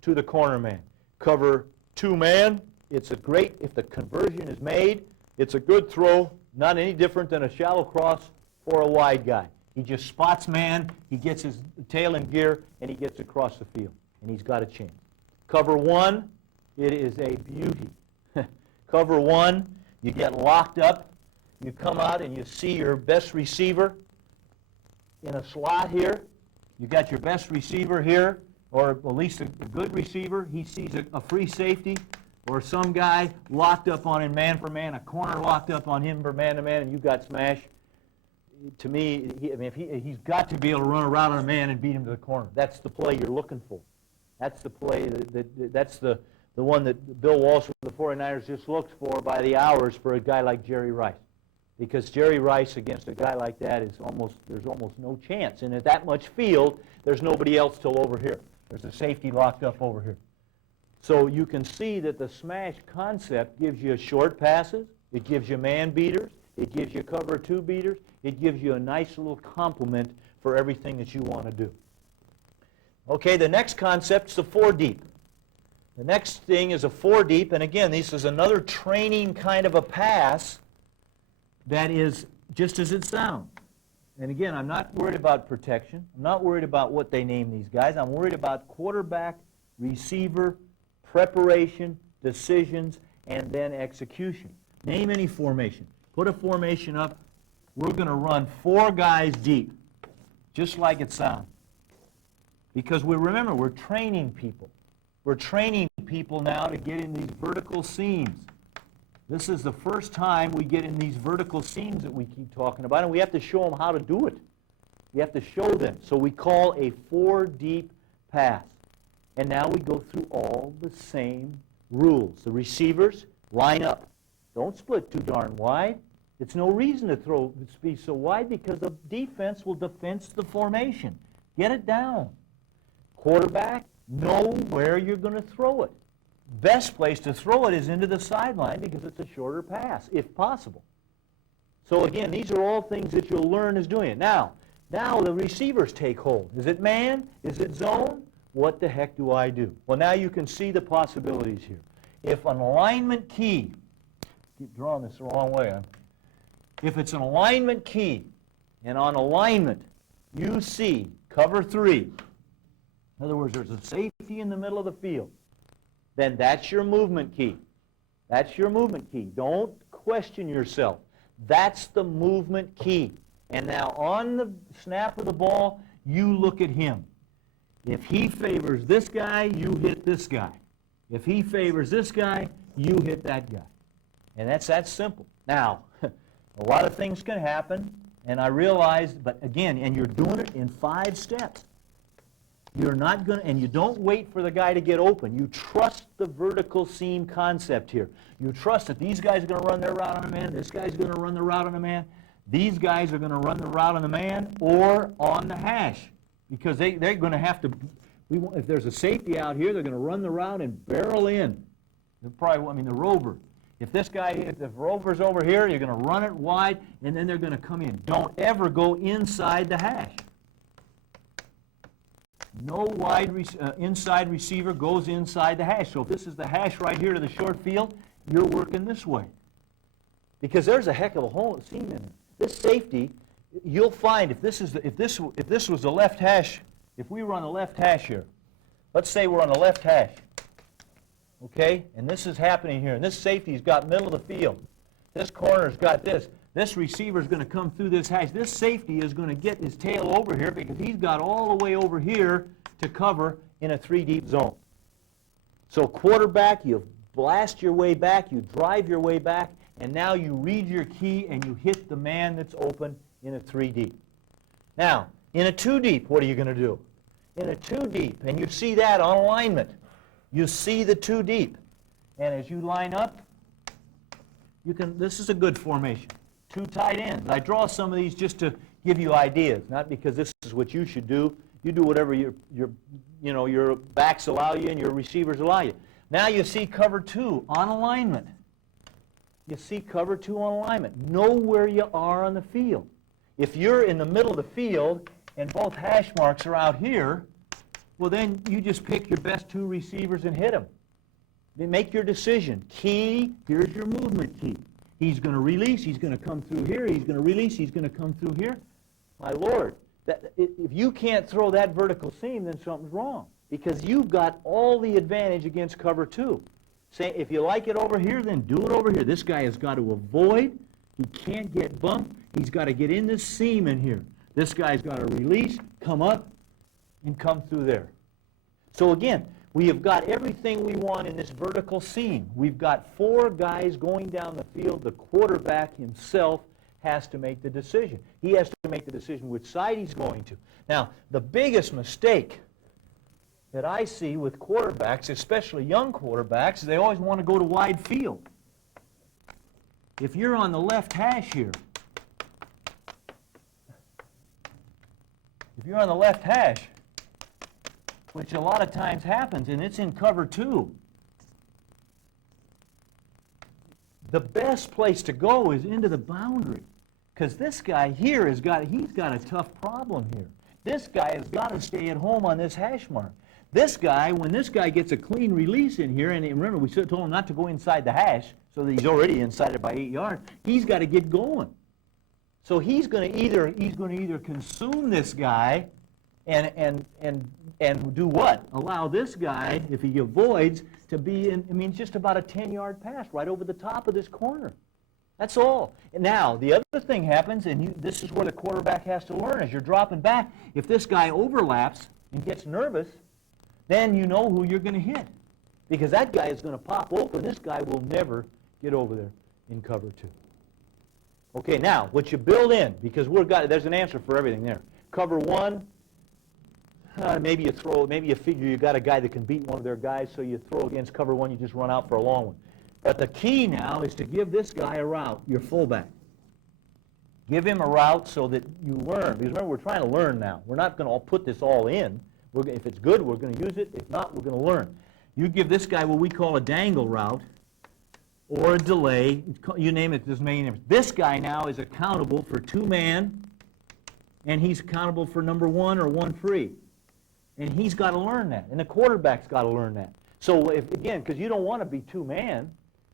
to the corner man. Cover 2 man, it's a great, if the conversion is made, it's a good throw, not any different than a shallow cross for a wide guy. He just spots man, he gets his tail in gear, and he gets across the field, and he's got a chance. Cover one, it is a beauty. Cover one, you get locked up, you come out and you see your best receiver in a slot here. You got your best receiver here, or at least a good receiver. He sees a free safety, or some guy locked up on him man for man, a corner locked up on him for man to man, and you got smashed. To me, he's got to be able to run around on a man and beat him to the corner. That's the play you're looking for. That's the play, that's the one that Bill Walsh with the 49ers just looks for by the hours for a guy like Jerry Rice. Because Jerry Rice against a guy like that there's almost no chance. And at that much field, there's nobody else till over here. There's a safety locked up over here. So you can see that the smash concept gives you short passes, it gives you man beaters, it gives you cover two beaters, it gives you a nice little complement for everything that you want to do. Okay, the next concept is the four deep. The next thing is a four deep, and again, this is another training kind of a pass that is just as it sounds. And again, I'm not worried about protection. I'm not worried about what they name these guys. I'm worried about quarterback, receiver, preparation, decisions, and then execution. Name any formation. Put a formation up. We're going to run four guys deep, just like it sounds. Because remember, we're training people. We're training people now to get in these vertical seams. This is the first time we get in these vertical seams that we keep talking about, and we have to show them how to do it. We have to show them. So we call a four deep pass. And now we go through all the same rules. The receivers line up. Don't split too darn wide. It's no reason to throw speed so wide because the defense will defense the formation. Get it down. Quarterback, know where you're going to throw it. Best place to throw it is into the sideline because it's a shorter pass, if possible. So again, these are all things that you'll learn as doing it. Now the receivers take hold. Is it man? Is it zone? What the heck do I do? Well, now you can see the possibilities here. If an alignment key, keep drawing this the wrong way, if it's an alignment key, and on alignment you see cover three, in other words, there's a safety in the middle of the field, then that's your movement key. That's your movement key. Don't question yourself. That's the movement key. And now on the snap of the ball, you look at him. If he favors this guy, you hit this guy. If he favors this guy, you hit that guy. And that's that simple. Now, a lot of things can happen, and I realize, but again, and you're doing it in 5 steps. You're not going to, and you don't wait for the guy to get open. You trust the vertical seam concept here. You trust that these guys are going to run their route on a man, this guy's going to run the route on a man, these guys are going to run the route on the man or on the hash. Because they're going to have to, if there's a safety out here, they're going to run the route and barrel in. They're probably, the rover. If the rover's over here, you're going to run it wide, and then they're going to come in. Don't ever go inside the hash. No inside receiver goes inside the hash. So if this is the hash right here to the short field, you're working this way. Because there's a heck of a hole seam in it. This safety, you'll find if this was the left hash, if we were on the left hash here, let's say we're on the left hash, okay, and this is happening here, and this safety's got middle of the field. This corner's got this. This receiver's going to come through this hash. This safety is going to get his tail over here because he's got all the way over here to cover in a 3-deep zone. So quarterback, you blast your way back, you drive your way back, and now you read your key and you hit the man that's open in a 3-deep. Now, in a 2-deep, what are you going to do? In a 2-deep, and you see that on alignment. You see the 2-deep. And as you line up, this is a good formation. 2 tight ends. I draw some of these just to give you ideas, not because this is what you should do. You do whatever your backs allow you and your receivers allow you. Now you see cover 2 on alignment. You see cover 2 on alignment. Know where you are on the field. If you're in the middle of the field and both hash marks are out here, well then you just pick your best 2 receivers and hit them. Make your decision. Key, here's your movement key. He's going to release, he's going to come through here, he's going to release, he's going to come through here. My Lord, if you can't throw that vertical seam, then something's wrong. Because you've got all the advantage against cover 2. Say, if you like it over here, then do it over here. This guy has got to avoid. He can't get bumped. He's got to get in this seam in here. This guy's got to release, come up, and come through there. So again, we have got everything we want in this vertical seam. We've got 4 guys going down the field. The quarterback himself has to make the decision. He has to make the decision which side he's going to. Now, the biggest mistake that I see with quarterbacks, especially young quarterbacks, is they always want to go to wide field. If you're on the left hash here, which a lot of times happens, and it's in cover 2, the best place to go is into the boundary, because this guy here he's got a tough problem here. This guy has got to stay at home on this hash mark. This guy, when this guy gets a clean release in here, and remember we told him not to go inside the hash, so that he's already inside it by 8 yards, he's got to get going. So he's going to either consume this guy and do what? Allow this guy, if he avoids, to be in, just about a 10-yard pass right over the top of this corner. That's all. And now, the other thing happens, and this is where the quarterback has to learn, as you're dropping back, if this guy overlaps and gets nervous, then you know who you're going to hit. Because that guy is going to pop open. This guy will never get over there in cover 2. Okay, now, what you build in, because there's an answer for everything there. Cover 1, maybe you figure you got a guy that can beat one of their guys, so you throw against cover 1, you just run out for a long one. But the key now is to give this guy a route, your fullback. Give him a route so that you learn. Because remember, we're trying to learn now. We're not going to all put this all in. If it's good, we're going to use it. If not, we're going to learn. You give this guy what we call a dangle route or a delay. You name it, there's many names. This guy now is accountable for 2-man, and he's accountable for number 1 or 1 free. And he's got to learn that. And the quarterback's got to learn that. So, again, because you don't want to be 2-man,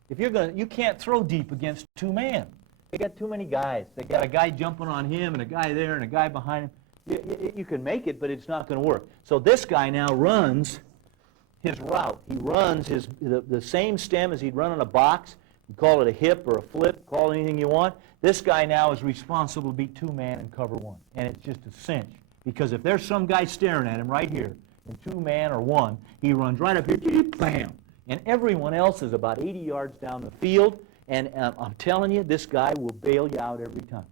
you can't throw deep against 2-man. They got too many guys. They got a guy jumping on him and a guy there and a guy behind him. You can make it, but it's not going to work. So this guy now runs his route. He runs the same stem as he'd run in a box. You call it a hip or a flip, call it anything you want. This guy now is responsible to beat 2-man and cover 1. And it's just a cinch. Because if there's some guy staring at him right here, in 2-man or 1, he runs right up here, bam! And everyone else is about 80 yards down the field. And I'm telling you, this guy will bail you out every time.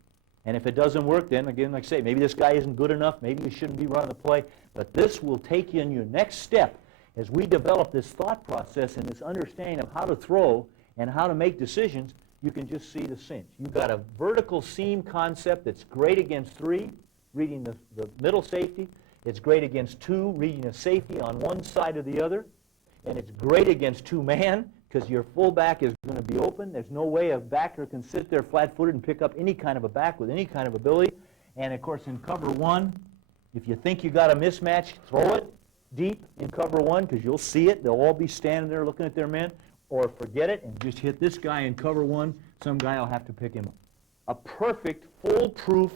And if it doesn't work, then again, like I say, maybe this guy isn't good enough. Maybe you shouldn't be running the play. But this will take you in your next step as we develop this thought process and this understanding of how to throw and how to make decisions. You can just see the cinch. You've got a vertical seam concept that's great against 3, reading the middle safety. It's great against 2, reading a safety on one side or the other. And it's great against 2-man, because your fullback is going to be open. There's no way a backer can sit there flat-footed and pick up any kind of a back with any kind of ability. And, of course, in cover 1, if you think you got a mismatch, throw it deep in cover 1, because you'll see it. They'll all be standing there looking at their men. Or forget it and just hit this guy in cover 1. Some guy will have to pick him up. A perfect, foolproof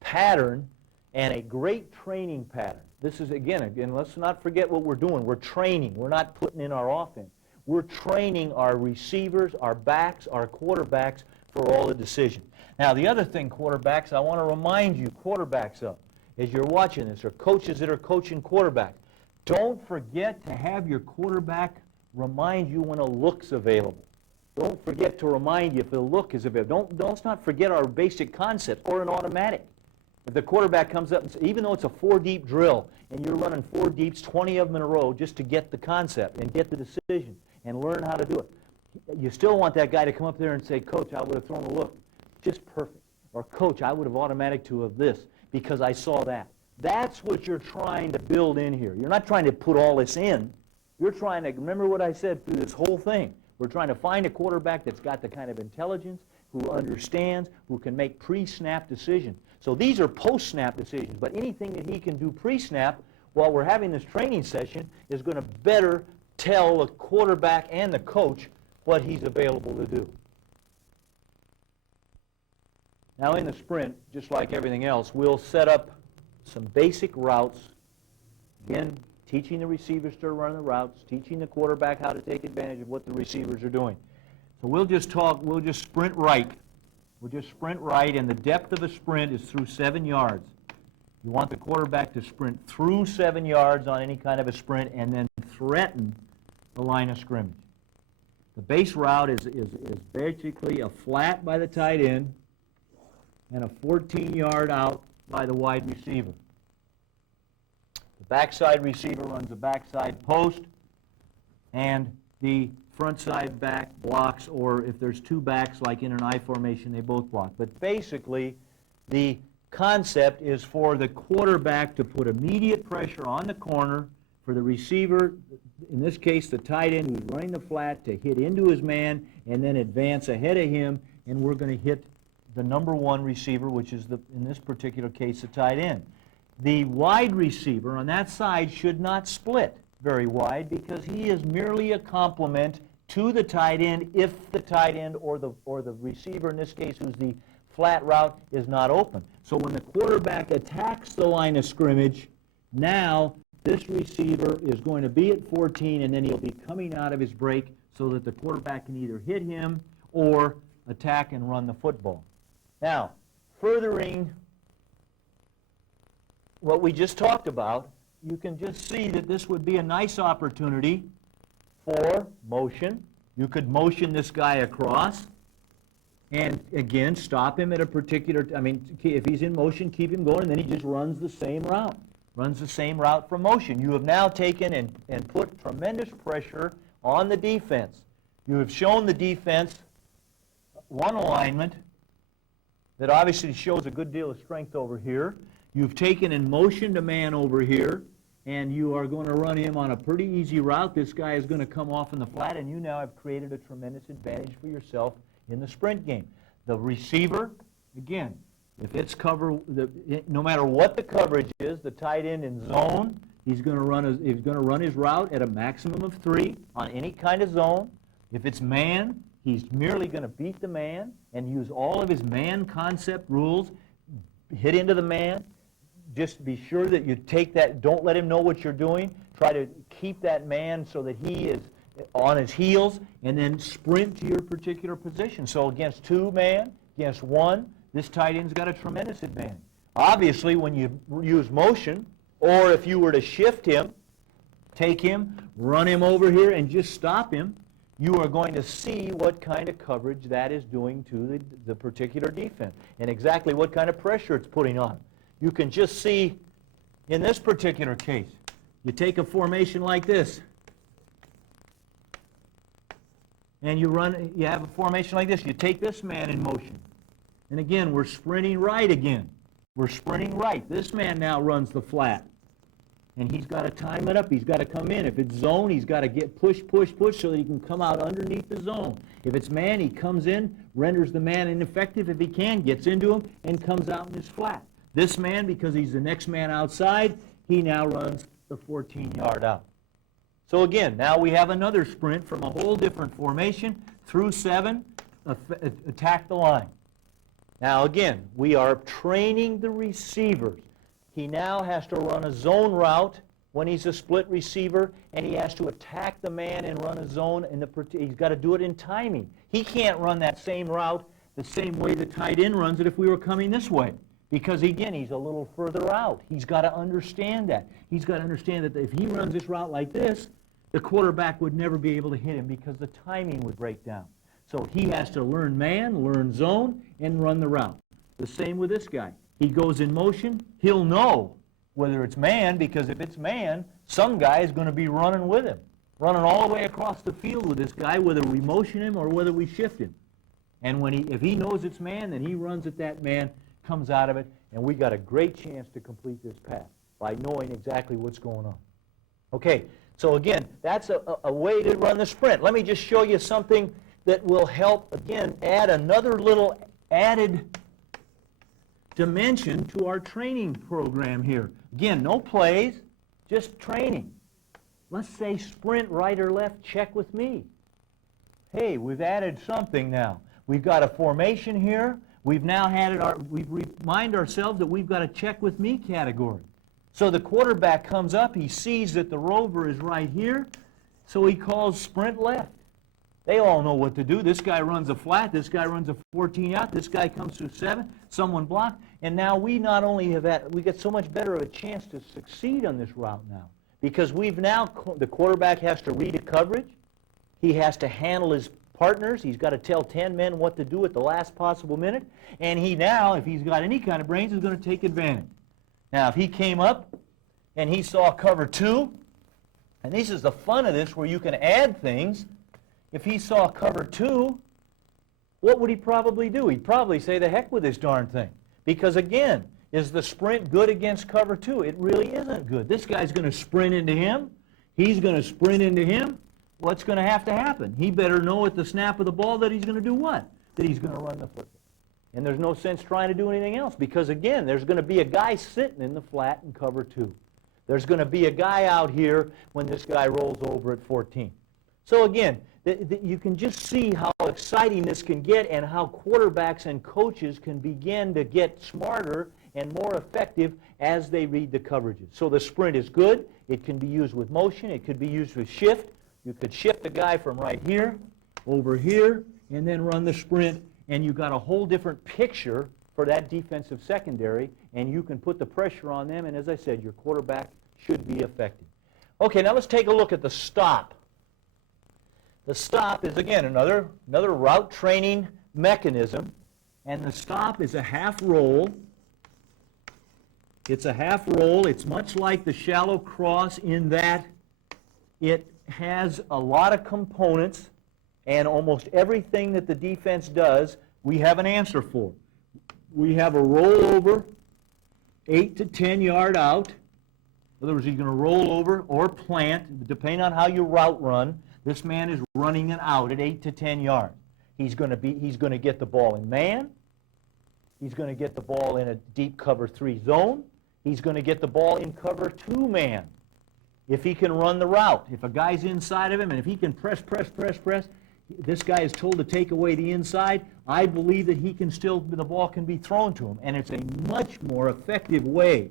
pattern and a great training pattern. This is, again, let's not forget what we're doing. We're training. We're not putting in our offense. We're training our receivers, our backs, our quarterbacks for all the decisions. Now, the other thing, quarterbacks, I want to remind you, quarterbacks of, as you're watching this, or coaches that are coaching quarterbacks, don't forget to have your quarterback remind you when a look's available. Don't forget to remind you if the look is available. Don't not forget our basic concept or an automatic. If the quarterback comes up, and even though it's a 4-deep drill, and you're running 4 deeps, 20 of them in a row, just to get the concept and get the decision and learn how to do it, you still want that guy to come up there and say, Coach, I would have thrown a look. Just perfect. Or, Coach, I would have automatic to of this because I saw that. That's what you're trying to build in here. You're not trying to put all this in. You're trying to, remember what I said through this whole thing. We're trying to find a quarterback that's got the kind of intelligence, who understands, who can make pre-snap decisions. So these are post-snap decisions, but anything that he can do pre-snap while we're having this training session is going to better tell the quarterback and the coach what he's available to do. Now in the sprint, just like everything else, we'll set up some basic routes. Again, teaching the receivers to run the routes, teaching the quarterback how to take advantage of what the receivers are doing. So we'll just sprint right. We'll just sprint right, and the depth of a sprint is through 7 yards. You want the quarterback to sprint through 7 yards on any kind of a sprint and then threaten the line of scrimmage. The base route is basically a flat by the tight end and a 14-yard out by the wide receiver. The backside receiver runs a backside post, and the front side back blocks, or if there's two backs like in an I formation, they both block. But basically, the concept is for the quarterback to put immediate pressure on the corner, for the receiver, in this case the tight end who's running the flat, to hit into his man and then advance ahead of him, and we're going to hit the number one receiver, which is, in this particular case, the tight end. The wide receiver on that side should not split very wide, because he is merely a complement to the tight end if the tight end or the receiver, in this case, who's the flat route, is not open. So when the quarterback attacks the line of scrimmage, now this receiver is going to be at 14, and then he'll be coming out of his break so that the quarterback can either hit him or attack and run the football. Now, furthering what we just talked about, you can just see that this would be a nice opportunity for motion. You could motion this guy across and, again, stop him at a particular, if he's in motion, keep him going, and then he just runs the same route. Runs the same route from motion. You have now taken and put tremendous pressure on the defense. You have shown the defense one alignment that obviously shows a good deal of strength over here. You've taken and motioned a man over here, and you are going to run him on a pretty easy route. This guy is going to come off in the flat, and you now have created a tremendous advantage for yourself in the sprint game. The receiver, again, if it's no matter what the coverage is, the tight end in zone, he's going to run his route at a maximum of 3 on any kind of zone. If it's man, he's merely going to beat the man and use all of his man concept rules, hit into the man. Just be sure that you take that, don't let him know what you're doing. Try to keep that man so that he is on his heels, and then sprint to your particular position. So against 2 man, against 1, this tight end's got a tremendous advantage. Obviously, when you use motion, or if you were to shift him, take him, run him over here, and just stop him, you are going to see what kind of coverage that is doing to the particular defense and exactly what kind of pressure it's putting on. You can just see in this particular case, you take a formation like this, and you have a formation like this. You take this man in motion. And again, we're sprinting right again. We're sprinting right. This man now runs the flat. And he's got to time it up. He's got to come in. If it's zone, he's got to get push so that he can come out underneath the zone. If it's man, he comes in, renders the man ineffective if he can, gets into him, and comes out in his flat. This man, because he's the next man outside, he now runs the 14-yard out. So again, now we have another sprint from a whole different formation through 7, attack the line. Now again, we are training the receivers. He now has to run a zone route when he's a split receiver, and he has to attack the man and run a zone. He's got to do it in timing. He can't run that same route the same way the tight end runs it if we were coming this way, because again, he's a little further out. He's got to understand that. He's got to understand that if he runs this route like this, the quarterback would never be able to hit him because the timing would break down. So he has to learn man, learn zone, and run the route. The same with this guy. He goes in motion, he'll know whether it's man, because if it's man, some guy is going to be running with him, running all the way across the field with this guy, whether we motion him or whether we shift him. And if he knows it's man, then he runs at that man, comes out of it, and we got a great chance to complete this pass by knowing exactly what's going on. Okay, so again, that's a way to run the sprint. Let me just show you something that will help, again, add another little added dimension to our training program here. Again, no plays, just training. let's say sprint right or left, check with me. Hey, we've added something now. We've got a formation here. We've now we remind ourselves that we've got a check with me category. So the quarterback comes up, he sees that the rover is right here, so he calls sprint left. They all know what to do. This guy runs a flat, this guy runs a 14 out, this guy comes through 7, someone blocked, and now we not only we get so much better of a chance to succeed on this route now, because the quarterback has to read a coverage, he has to handle his partners, he's got to tell 10 men what to do at the last possible minute, and he now, if he's got any kind of brains, is going to take advantage. Now, if he came up and he saw cover 2, and this is the fun of this where you can add things, if he saw cover 2, what would he probably do? He'd probably say, the heck with this darn thing. Because again, is the sprint good against cover 2? It really isn't good. This guy's going to sprint into him. He's going to sprint into him. What's going to happen? He better know at the snap of the ball that he's going to do what? That he's going to run the football. And there's no sense trying to do anything else because, again, there's going to be a guy sitting in the flat in cover 2. There's going to be a guy out here when this guy rolls over at 14. So, again, you can just see how exciting this can get and how quarterbacks and coaches can begin to get smarter and more effective as they read the coverages. So the sprint is good. It can be used with motion. It could be used with shift. You could shift the guy from right here over here and then run the sprint, and you've got a whole different picture for that defensive secondary, and you can put the pressure on them, and as I said, your quarterback should be effective. Okay, now let's take a look at the stop. The stop is, again, another route training mechanism, and the stop is a half roll. It's a half roll. It's much like the shallow cross in that it has a lot of components, and almost everything that the defense does, we have an answer for. We have a rollover 8 to 10 yard out. In other words, he's going to roll over or plant, depending on how you route run. This man is running an out at 8 to 10 yards. He's going to get the ball in man. He's going to get the ball in a deep cover 3 zone. He's going to get the ball in cover 2 man. If he can run the route, if a guy's inside of him, and if he can press, this guy is told to take away the inside, I believe that the ball can be thrown to him. And it's a much more effective way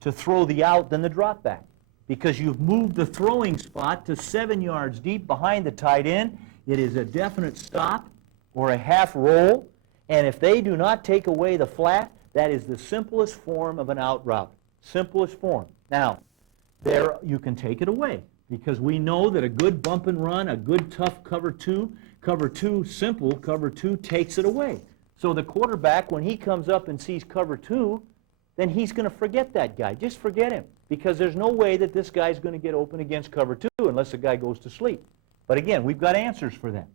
to throw the out than the drop back, because you've moved the throwing spot to 7 yards deep behind the tight end. It is a definite stop or a half roll, and if they do not take away the flat, that is the simplest form of an out route. Simplest form. Now, there you can take it away, because we know that a good bump and run, a good tough cover 2, simple cover 2 takes it away. So the quarterback, when he comes up and sees cover 2, then he's going to forget that guy. Just forget him, because there's no way that this guy's going to get open against cover 2 unless the guy goes to sleep. But again, we've got answers for that.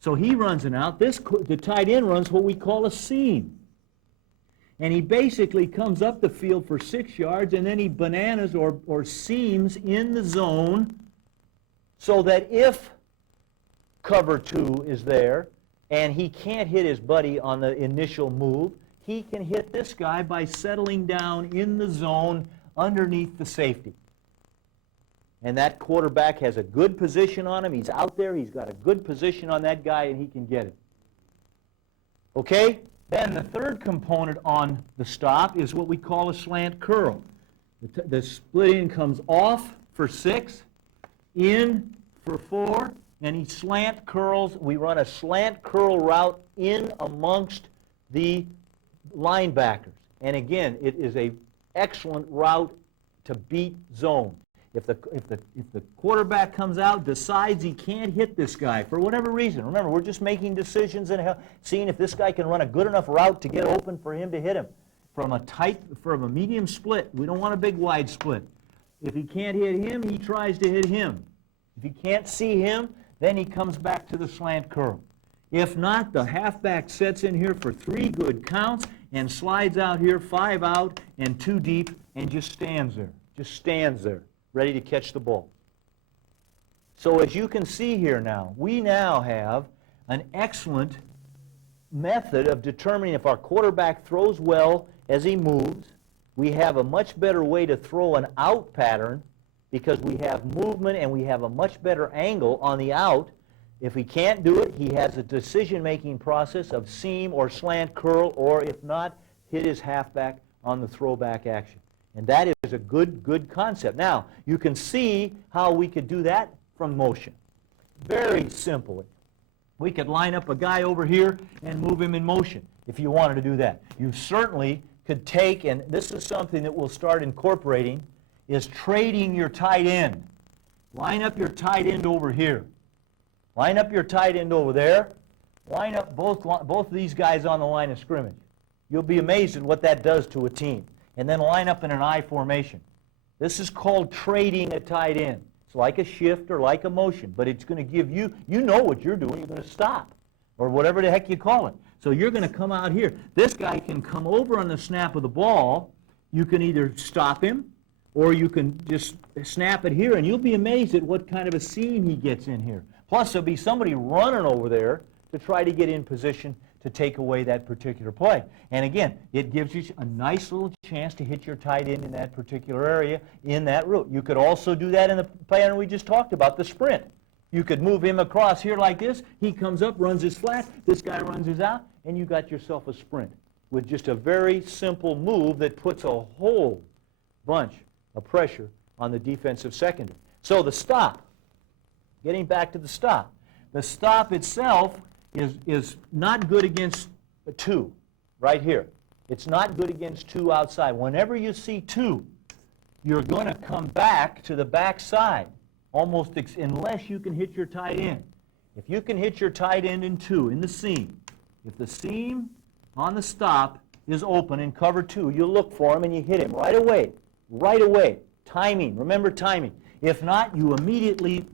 So he runs an out. The tight end runs what we call a seam. And he basically comes up the field for 6 yards, and then he bananas or seams in the zone so that if cover 2 is there and he can't hit his buddy on the initial move, he can hit this guy by settling down in the zone underneath the safety. And that quarterback has a good position on him. He's out there. He's got a good position on that guy, and he can get it. Okay? Then the third component on the stop is what we call a slant curl. The split in comes off for 6, in for 4, and he slant curls. We run a slant curl route in amongst the linebackers. And again, it is an excellent route to beat zone. If the quarterback comes out, decides he can't hit this guy for whatever reason. Remember, we're just making decisions and seeing if this guy can run a good enough route to get open for him to hit him. From a medium split, we don't want a big wide split. If he can't hit him, he tries to hit him. If he can't see him, then he comes back to the slant curl. If not, the halfback sets in here for 3 good counts and slides out here 5 out and 2 deep and just stands there. Just stands there, ready to catch the ball. So as you can see here now, we now have an excellent method of determining if our quarterback throws well as he moves. We have a much better way to throw an out pattern because we have movement and we have a much better angle on the out. If he can't do it, he has a decision-making process of seam or slant curl, or if not, hit his halfback on the throwback action. And that is a good concept. Now, you can see how we could do that from motion. Very simply. We could line up a guy over here and move him in motion if you wanted to do that. You certainly could take, and this is something that we'll start incorporating, is trading your tight end. Line up your tight end over here. Line up your tight end over there. Line up both of these guys on the line of scrimmage. You'll be amazed at what that does to a team. And then line up in an I formation. This is called trading a tight end. It's like a shift or like a motion, but it's going to give you, you know what you're doing, you're going to stop, or whatever the heck you call it. So you're going to come out here. This guy can come over on the snap of the ball. You can either stop him, or you can just snap it here, and you'll be amazed at what kind of a seam he gets in here. Plus, there'll be somebody running over there to try to get in position to take away that particular play. And again, it gives you a nice little chance to hit your tight end in that particular area, in that route. You could also do that in the pattern we just talked about, the sprint. You could move him across here like this. He comes up, runs his flat. This guy runs his out, and you got yourself a sprint with just a very simple move that puts a whole bunch of pressure on the defensive secondary. So the stop, getting back to the stop itself is not good against a 2 right here. It's not good against 2 outside. Whenever you see 2, you're going to come back to the backside, almost unless you can hit your tight end. If you can hit your tight end in 2, in the seam, if the seam on the stop is open in cover 2, you look for him and you hit him right away. Right away. Timing. Remember timing. If not, you immediately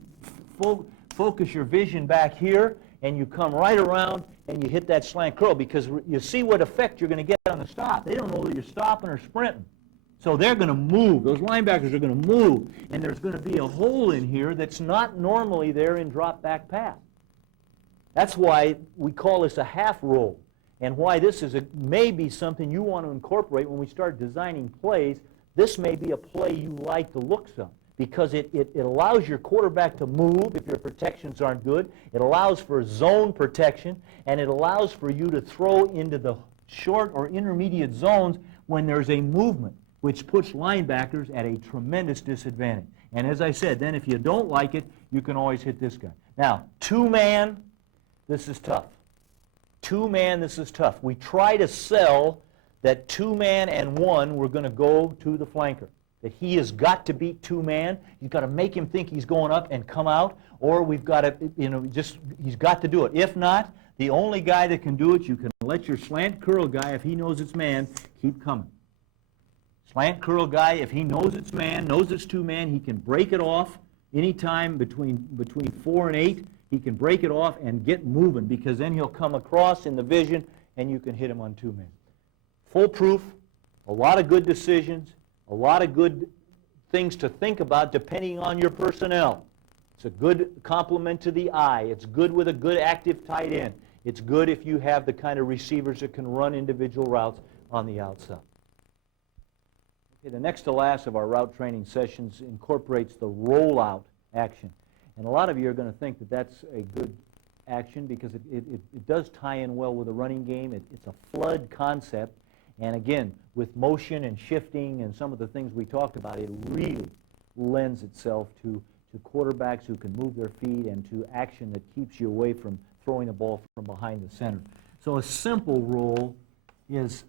focus your vision back here, and you come right around and you hit that slant curl, because you see what effect you're going to get on the stop. They don't know that you're stopping or sprinting. So they're going to move. Those linebackers are going to move, and there's going to be a hole in here that's not normally there in drop back pass. That's why we call this a half roll, and why this is maybe something you want to incorporate when we start designing plays. This may be a play you like the looks of, because it allows your quarterback to move if your protections aren't good. It allows for zone protection, and it allows for you to throw into the short or intermediate zones when there's a movement, which puts linebackers at a tremendous disadvantage. And as I said, then if you don't like it, you can always hit this guy. Now, 2-man, this is tough. 2-man, this is tough. We try to sell that 2-man and 1, we're going to go to the flanker. That he has got to beat 2-man. You've got to make him think he's going up and come out, or we've got to, he's got to do it. If not, the only guy that can do it, you can let your slant curl guy, if he knows it's man, keep coming. Slant curl guy, if he knows it's man, knows it's 2-man, he can break it off anytime between 4 and 8. He can break it off and get moving, because then he'll come across in the vision and you can hit him on 2-man. Foolproof, a lot of good decisions, a lot of good things to think about depending on your personnel. It's a good complement to the eye. It's good with a good active tight end. It's good if you have the kind of receivers that can run individual routes on the outside. Okay, the next to last of our route training sessions incorporates the rollout action. And a lot of you are going to think that that's a good action because it does tie in well with the running game. It's a flood concept. And again, with motion and shifting and some of the things we talked about, it really lends itself to quarterbacks who can move their feet and to action that keeps you away from throwing the ball from behind the center. So a simple roll is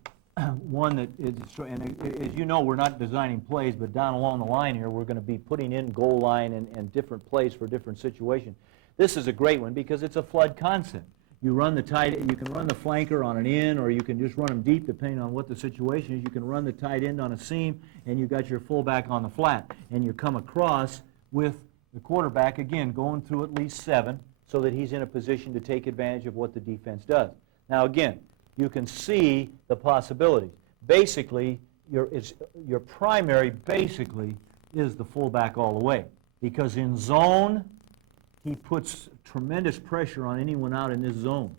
one that is, and as you know, we're not designing plays, but down along the line here, we're going to be putting in goal line and different plays for different situations. This is a great one because it's a flood concept. You run the tight, you can run the flanker on an in, or you can just run them deep depending on what the situation is. You can run the tight end on a seam, and you've got your fullback on the flat. And you come across with the quarterback, again, going through at least 7 so that he's in a position to take advantage of what the defense does. Now, again, you can see the possibilities. Basically, your primary basically is the fullback all the way, because in zone, he puts tremendous pressure on anyone out in this zone.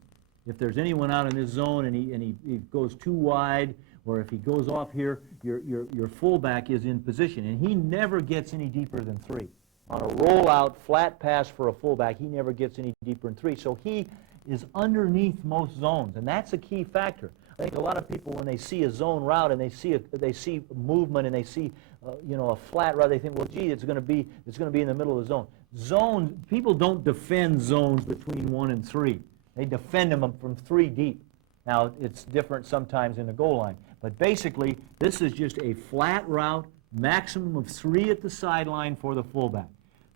If there's anyone out in this zone and he goes too wide or if he goes off here, your fullback is in position. And he never gets any deeper than 3. On a rollout flat pass for a fullback, he never gets any deeper than 3. So he is underneath most zones, and that's a key factor. I think a lot of people, when they see a zone route and they see movement and they see a flat route, they think, well, gee, it's going to be in the middle of the zone. Zones, people don't defend zones between 1 and 3. They defend them from 3 deep. Now, it's different sometimes in the goal line, but basically, this is just a flat route, maximum of 3 at the sideline for the fullback.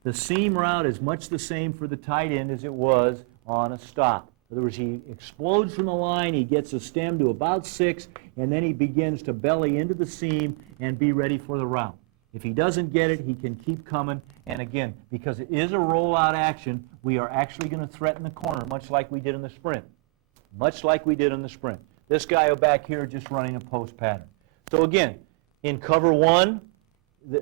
The seam route is much the same for the tight end as it was on a stop. In other words, he explodes from the line, he gets a stem to about 6, and then he begins to belly into the seam and be ready for the route. If he doesn't get it, he can keep coming. And again, because it is a rollout action, we are actually going to threaten the corner, much like we did in the sprint. Much like we did in the sprint. This guy back here just running a post pattern. So again, in cover 1,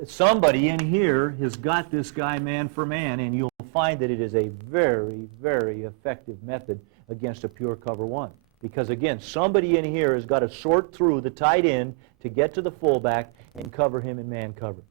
somebody in here has got this guy man for man, and you'll find that it is a very, very effective method against a pure cover 1. Because again, somebody in here has got to sort through the tight end to get to the fullback and cover him in man cover.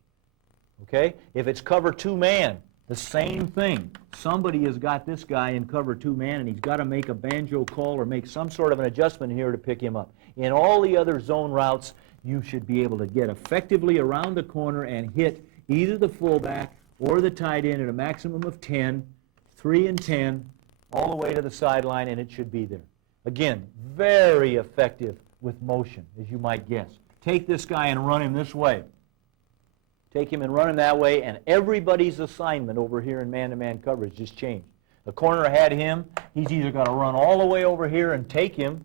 Okay? If it's cover 2 man, the same thing. Somebody has got this guy in cover 2 man, and he's got to make a banjo call or make some sort of an adjustment here to pick him up. In all the other zone routes, you should be able to get effectively around the corner and hit either the fullback or the tight end at a maximum of 10, 3 and 10, all the way to the sideline, and it should be there. Again, very effective with motion, as you might guess. Take this guy and run him this way. Take him and run him that way, and everybody's assignment over here in man-to-man coverage just changed. The corner had him. He's either got to run all the way over here and take him,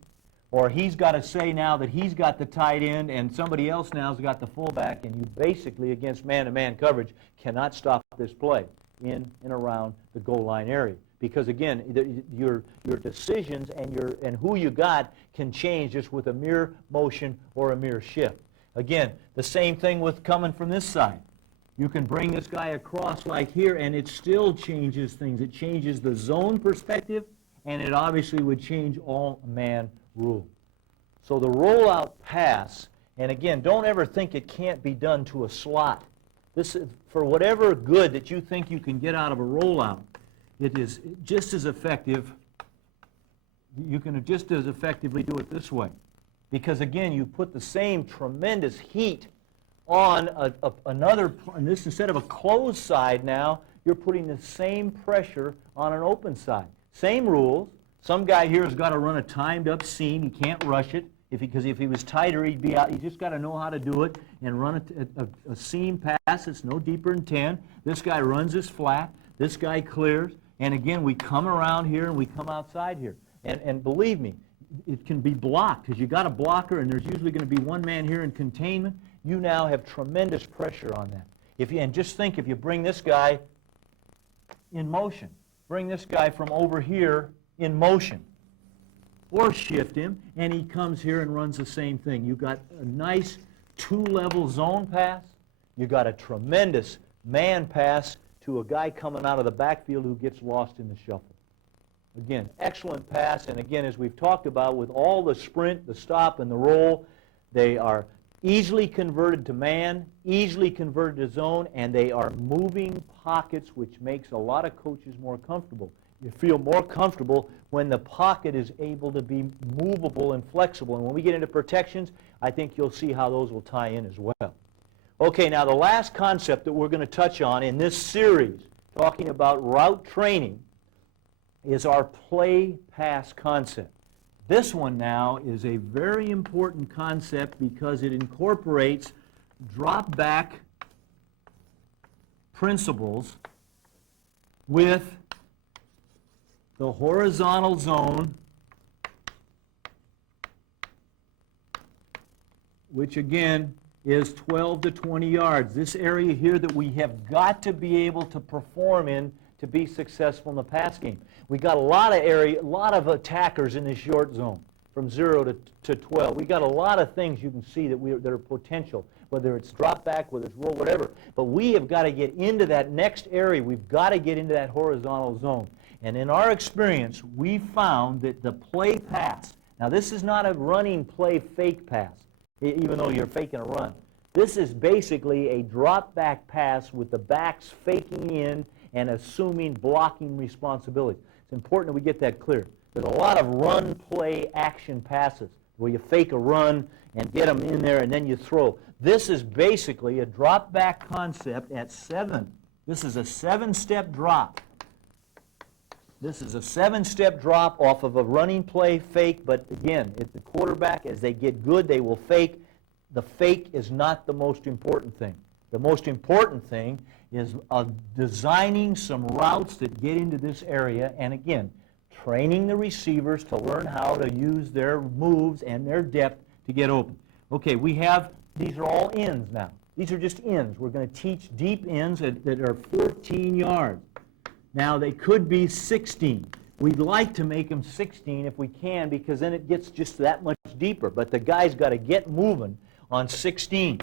or he's got to say now that he's got the tight end and somebody else now has got the fullback, and you basically, against man-to-man coverage, cannot stop this play in and around the goal line area. Because again, your decisions and who you got can change just with a mere motion or a mere shift. Again, the same thing with coming from this side. You can bring this guy across like here, and it still changes things. It changes the zone perspective, and it obviously would change all man rule. So the rollout pass, and again, don't ever think it can't be done to a slot. This is, for whatever good that you think you can get out of a rollout, it is just as effective. You can just as effectively do it this way. Because again, you put the same tremendous heat on another, and this instead of a closed side now, you're putting the same pressure on an open side. Same rules. Some guy here has got to run a timed up seam. He can't rush it. Because if he was tighter, he'd be out. You just got to know how to do it and run a seam pass that's no deeper than 10. This guy runs this flat. This guy clears. And again, we come around here and we come outside here. And believe me, it can be blocked because you got a blocker and there's usually going to be one man here in containment. You now have tremendous pressure on that. And just think, if you bring this guy in motion, bring this guy from over here in motion, or shift him, and he comes here and runs the same thing. You've got a nice 2-level zone pass. You've got a tremendous man pass to a guy coming out of the backfield who gets lost in the shuffle. Again, excellent pass, and again, as we've talked about, with all the sprint, the stop, and the roll, they are easily converted to man, easily converted to zone, and they are moving pockets, which makes a lot of coaches more comfortable. You feel more comfortable when the pocket is able to be movable and flexible. And when we get into protections, I think you'll see how those will tie in as well. Okay, now the last concept that we're going to touch on in this series, talking about route training, is our play-pass concept. This one now is a very important concept because it incorporates drop-back principles with the horizontal zone, which again is 12 to 20 yards. This area here that we have got to be able to perform in to be successful in the pass game. We got a lot of attackers in this short zone from 0 to 12. We got a lot of things you can see that are potential, whether it's drop back, whether it's roll, whatever. But we have got to get into that next area. We've got to get into that horizontal zone. And in our experience, we found that the play pass, now this is not a running play fake pass. even though you're faking a run. This is basically a drop-back pass with the backs faking in and assuming blocking responsibility. It's important that we get that clear. There's a lot of run, play, action passes where you fake a run and get them in there and then you throw. This is basically a drop-back concept at 7. This is a 7-step drop. This is a 7-step drop off of a running play fake, but again, if the quarterback, as they get good, they will fake. The fake is not the most important thing. The most important thing is designing some routes that get into this area, and again, training the receivers to learn how to use their moves and their depth to get open. Okay, these are all ends now. These are just ends. We're going to teach deep ends that are 14 yards. Now, they could be 16. We'd like to make them 16 if we can, because then it gets just that much deeper. But the guy's got to get moving on 16.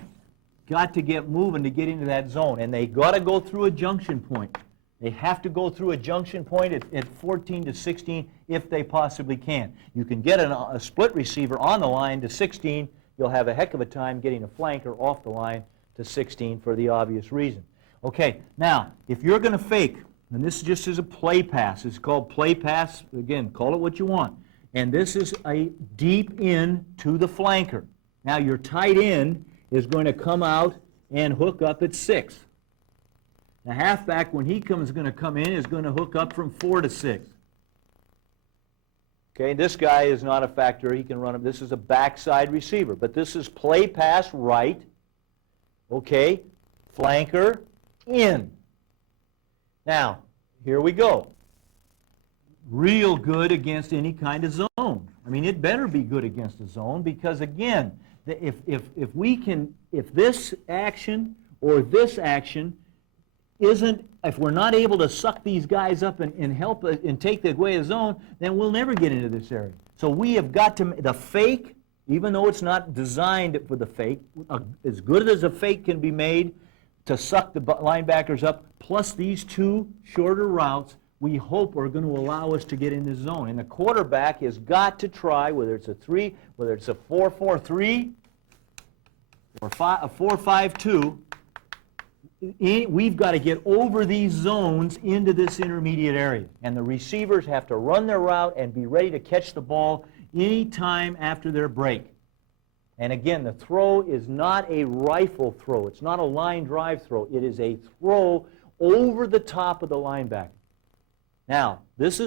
Got to get moving to get into that zone. And they got to go through a junction point. They have to go through a junction point at 14 to 16 if they possibly can. You can get a split receiver on the line to 16. You'll have a heck of a time getting a flanker off the line to 16 for the obvious reason. Okay, now, if you're going to fake, and this just is a play pass. It's called play pass. Again, call it what you want. And this is a deep in to the flanker. Now, your tight end is going to come out and hook up at 6. The halfback, when he is going to come in, is going to hook up from 4 to 6. Okay, this guy is not a factor. He can run him. This is a backside receiver. But this is play pass right. Okay, flanker in. Now, here we go. Real good against any kind of zone. I mean, it better be good against a zone because, again, if this action or this action isn't, if we're not able to suck these guys up and help and take away a zone, then we'll never get into this area. So we have got to, the fake, even though it's not designed for the fake, as good as a fake can be made to suck the linebackers up, plus these two shorter routes, we hope are going to allow us to get in the zone. And the quarterback has got to try, whether it's a 3, whether it's a 4-4-3 or a 4-5-2, we've got to get over these zones into this intermediate area. And the receivers have to run their route and be ready to catch the ball any time after their break. And again, the throw is not a rifle throw. It's not a line drive throw. It is a throw over the top of the linebacker. Now, this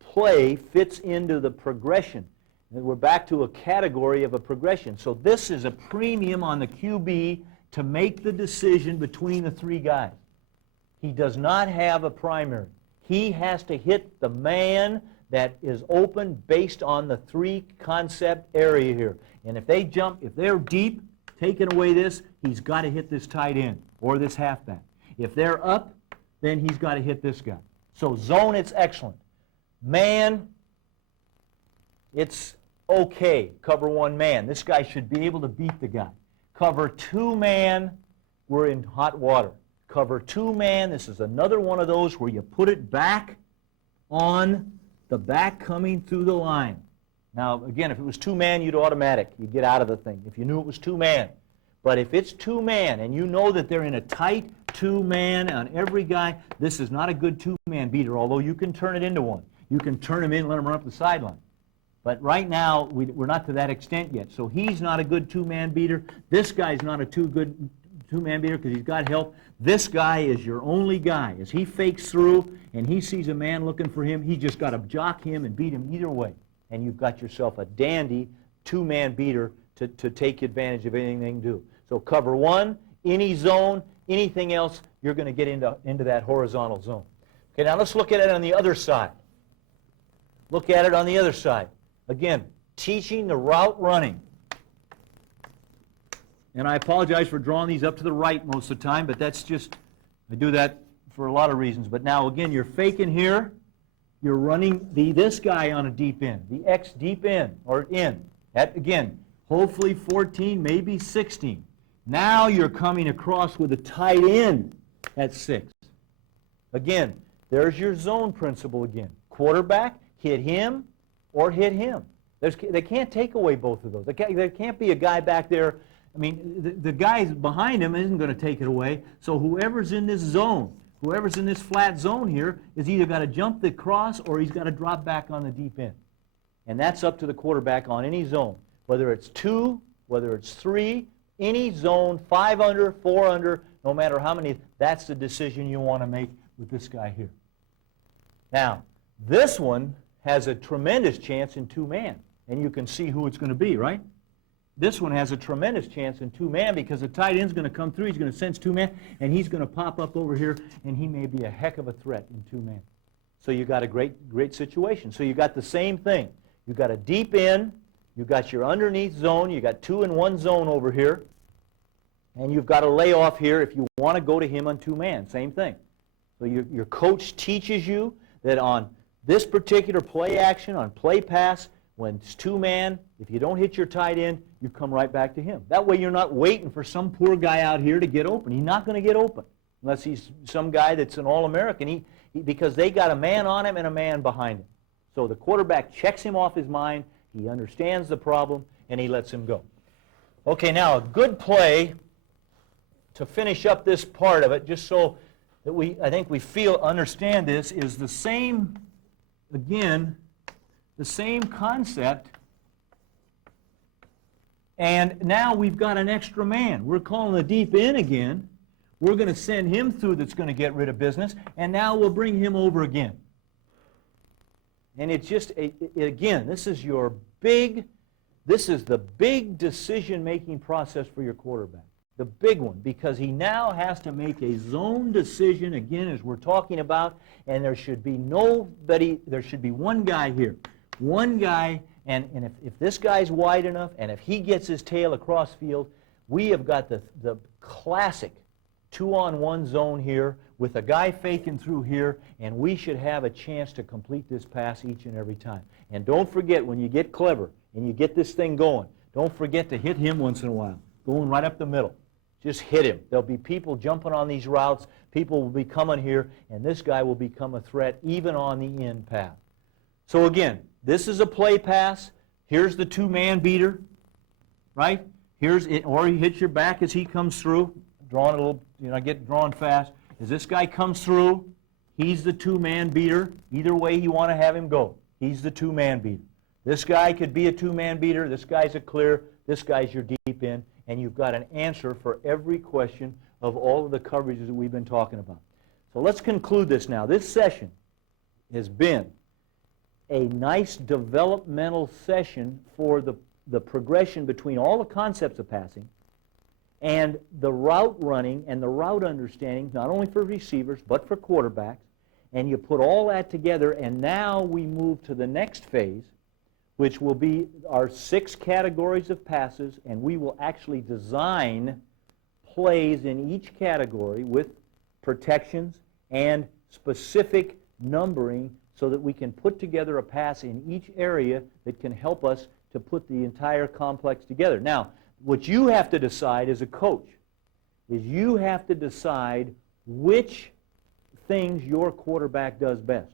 play fits into the progression. And we're back to a category of a progression. So this is a premium on the QB to make the decision between the 3 guys. He does not have a primary. He has to hit the man that is open based on the 3 concept area here. And if they jump, if they're deep, taking away this, he's got to hit this tight end or this halfback. If they're up, then he's got to hit this guy. So zone, it's excellent. Man, it's okay. Cover 1 man. This guy should be able to beat the guy. Cover 2 man, we're in hot water. Cover 2 man, this is another one of those where you put it back on the back coming through the line. Now, again, if it was 2 man, you'd automatic. You'd get out of the thing if you knew it was 2 man. But if it's 2 man and you know that they're in a tight 2 man on every guy, this is not a good 2 man beater, although you can turn it into one. You can turn him in and let him run up the sideline. But right now, we're not to that extent yet. So he's not a good 2 man beater. This guy's not a good 2 man beater because he's got help. This guy is your only guy. As he fakes through and he sees a man looking for him, he just got to jock him and beat him either way. And you've got yourself a dandy 2 man beater to take advantage of anything they can do. So cover 1, any zone, anything else, you're going to get into that horizontal zone. Okay, now let's look at it on the other side. Look at it on the other side. Again, teaching the route running. And I apologize for drawing these up to the right most of the time, but that's just, I do that for a lot of reasons. But now, again, you're faking here. You're running this guy on a deep end, the X deep end, or in. That, again, hopefully 14, maybe 16. Now you're coming across with a tight end at 6. Again, there's your zone principle again. Quarterback, hit him or hit him. They can't take away both of those. There can't be a guy back there. I mean, the guy behind him isn't going to take it away. So whoever's in this zone, whoever's in this flat zone here, is either got to jump the cross or he's got to drop back on the deep end. And that's up to the quarterback on any zone, whether it's 2, whether it's 3, any zone, 5 under, 4 under, no matter how many. That's the decision you want to make with this guy here. Now, this one has a tremendous chance in 2-man, and you can see who it's going to be, right? This one has a tremendous chance in 2-man because the tight end's going to come through, he's going to sense 2-man, and he's going to pop up over here, and he may be a heck of a threat in 2-man. So you got a great situation. So you got the same thing. You got a deep end, you got your underneath zone, you got 2 in 1 zone over here, and you've got a layoff here if you want to go to him on 2-man, same thing. So your coach teaches you that on this particular play action, on play pass, when it's 2-man, if you don't hit your tight end, you come right back to him. That way you're not waiting for some poor guy out here to get open. He's not going to get open unless he's some guy that's an All-American, because they got a man on him and a man behind him. So the quarterback checks him off his mind, he understands the problem, and he lets him go. Okay, now a good play to finish up this part of it, just so that I think we understand this, is the same, again, the same concept. And now we've got an extra man. We're calling the deep end again. We're going to send him through that's going to get rid of business, and now we'll bring him over again. And it's just, again, this is the big decision-making process for your quarterback. The big one, because he now has to make a zone decision, again, as we're talking about, and there should be one guy here. One guy, and if this guy's wide enough, and if he gets his tail across field, we have got the classic 2-on-1 zone here with a guy faking through here, and we should have a chance to complete this pass each and every time. And don't forget, when you get clever and you get this thing going, don't forget to hit him once in a while, going right up the middle. Just hit him. There'll be people jumping on these routes. People will be coming here, and this guy will become a threat even on the end path. So again, this is a play pass. Here's the 2-man beater, right? Here's it, or he hits your back as he comes through. Drawing a little, I get drawn fast. As this guy comes through, he's the 2-man beater. Either way you want to have him go, he's the 2-man beater. This guy could be a 2-man beater. This guy's a clear. This guy's your deep end. And you've got an answer for every question of all of the coverages that we've been talking about. So let's conclude this now. This session has been a nice developmental session for the progression between all the concepts of passing and the route running and the route understanding, not only for receivers but for quarterbacks. And you put all that together, and now we move to the next phase, which will be our 6 categories of passes, and we will actually design plays in each category with protections and specific numbering so that we can put together a pass in each area that can help us to put the entire complex together. Now, what you have to decide as a coach is you have to decide which things your quarterback does best.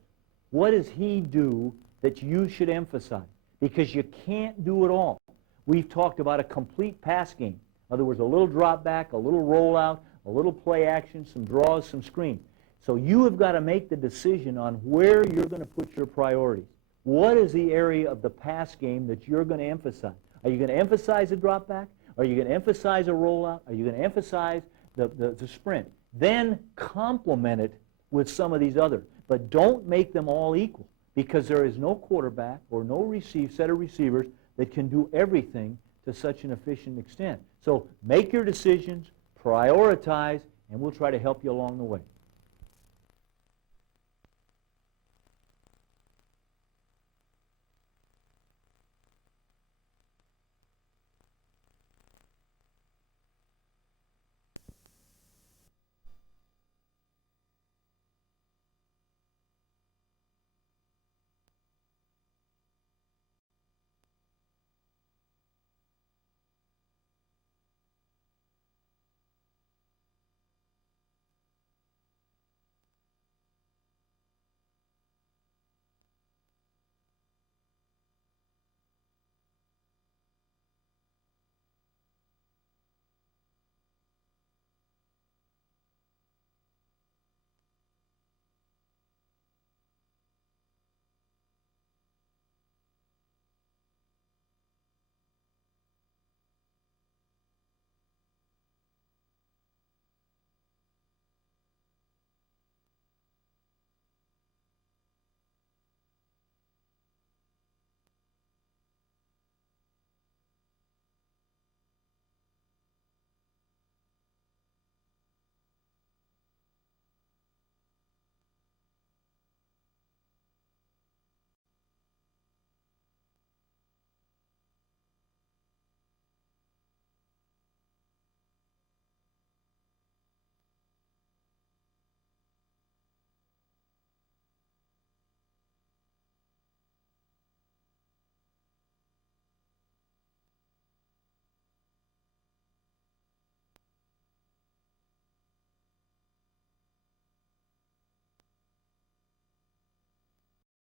What does he do that you should emphasize? Because you can't do it all. We've talked about a complete pass game. In other words, a little drop back, a little rollout, a little play action, some draws, some screens. So you have got to make the decision on where you're going to put your priorities. What is the area of the pass game that you're going to emphasize? Are you going to emphasize a drop back? Are you going to emphasize a rollout? Are you going to emphasize the sprint? Then complement it with some of these others. But don't make them all equal, because there is no quarterback or no set of receivers that can do everything to such an efficient extent. So make your decisions, prioritize, and we'll try to help you along the way.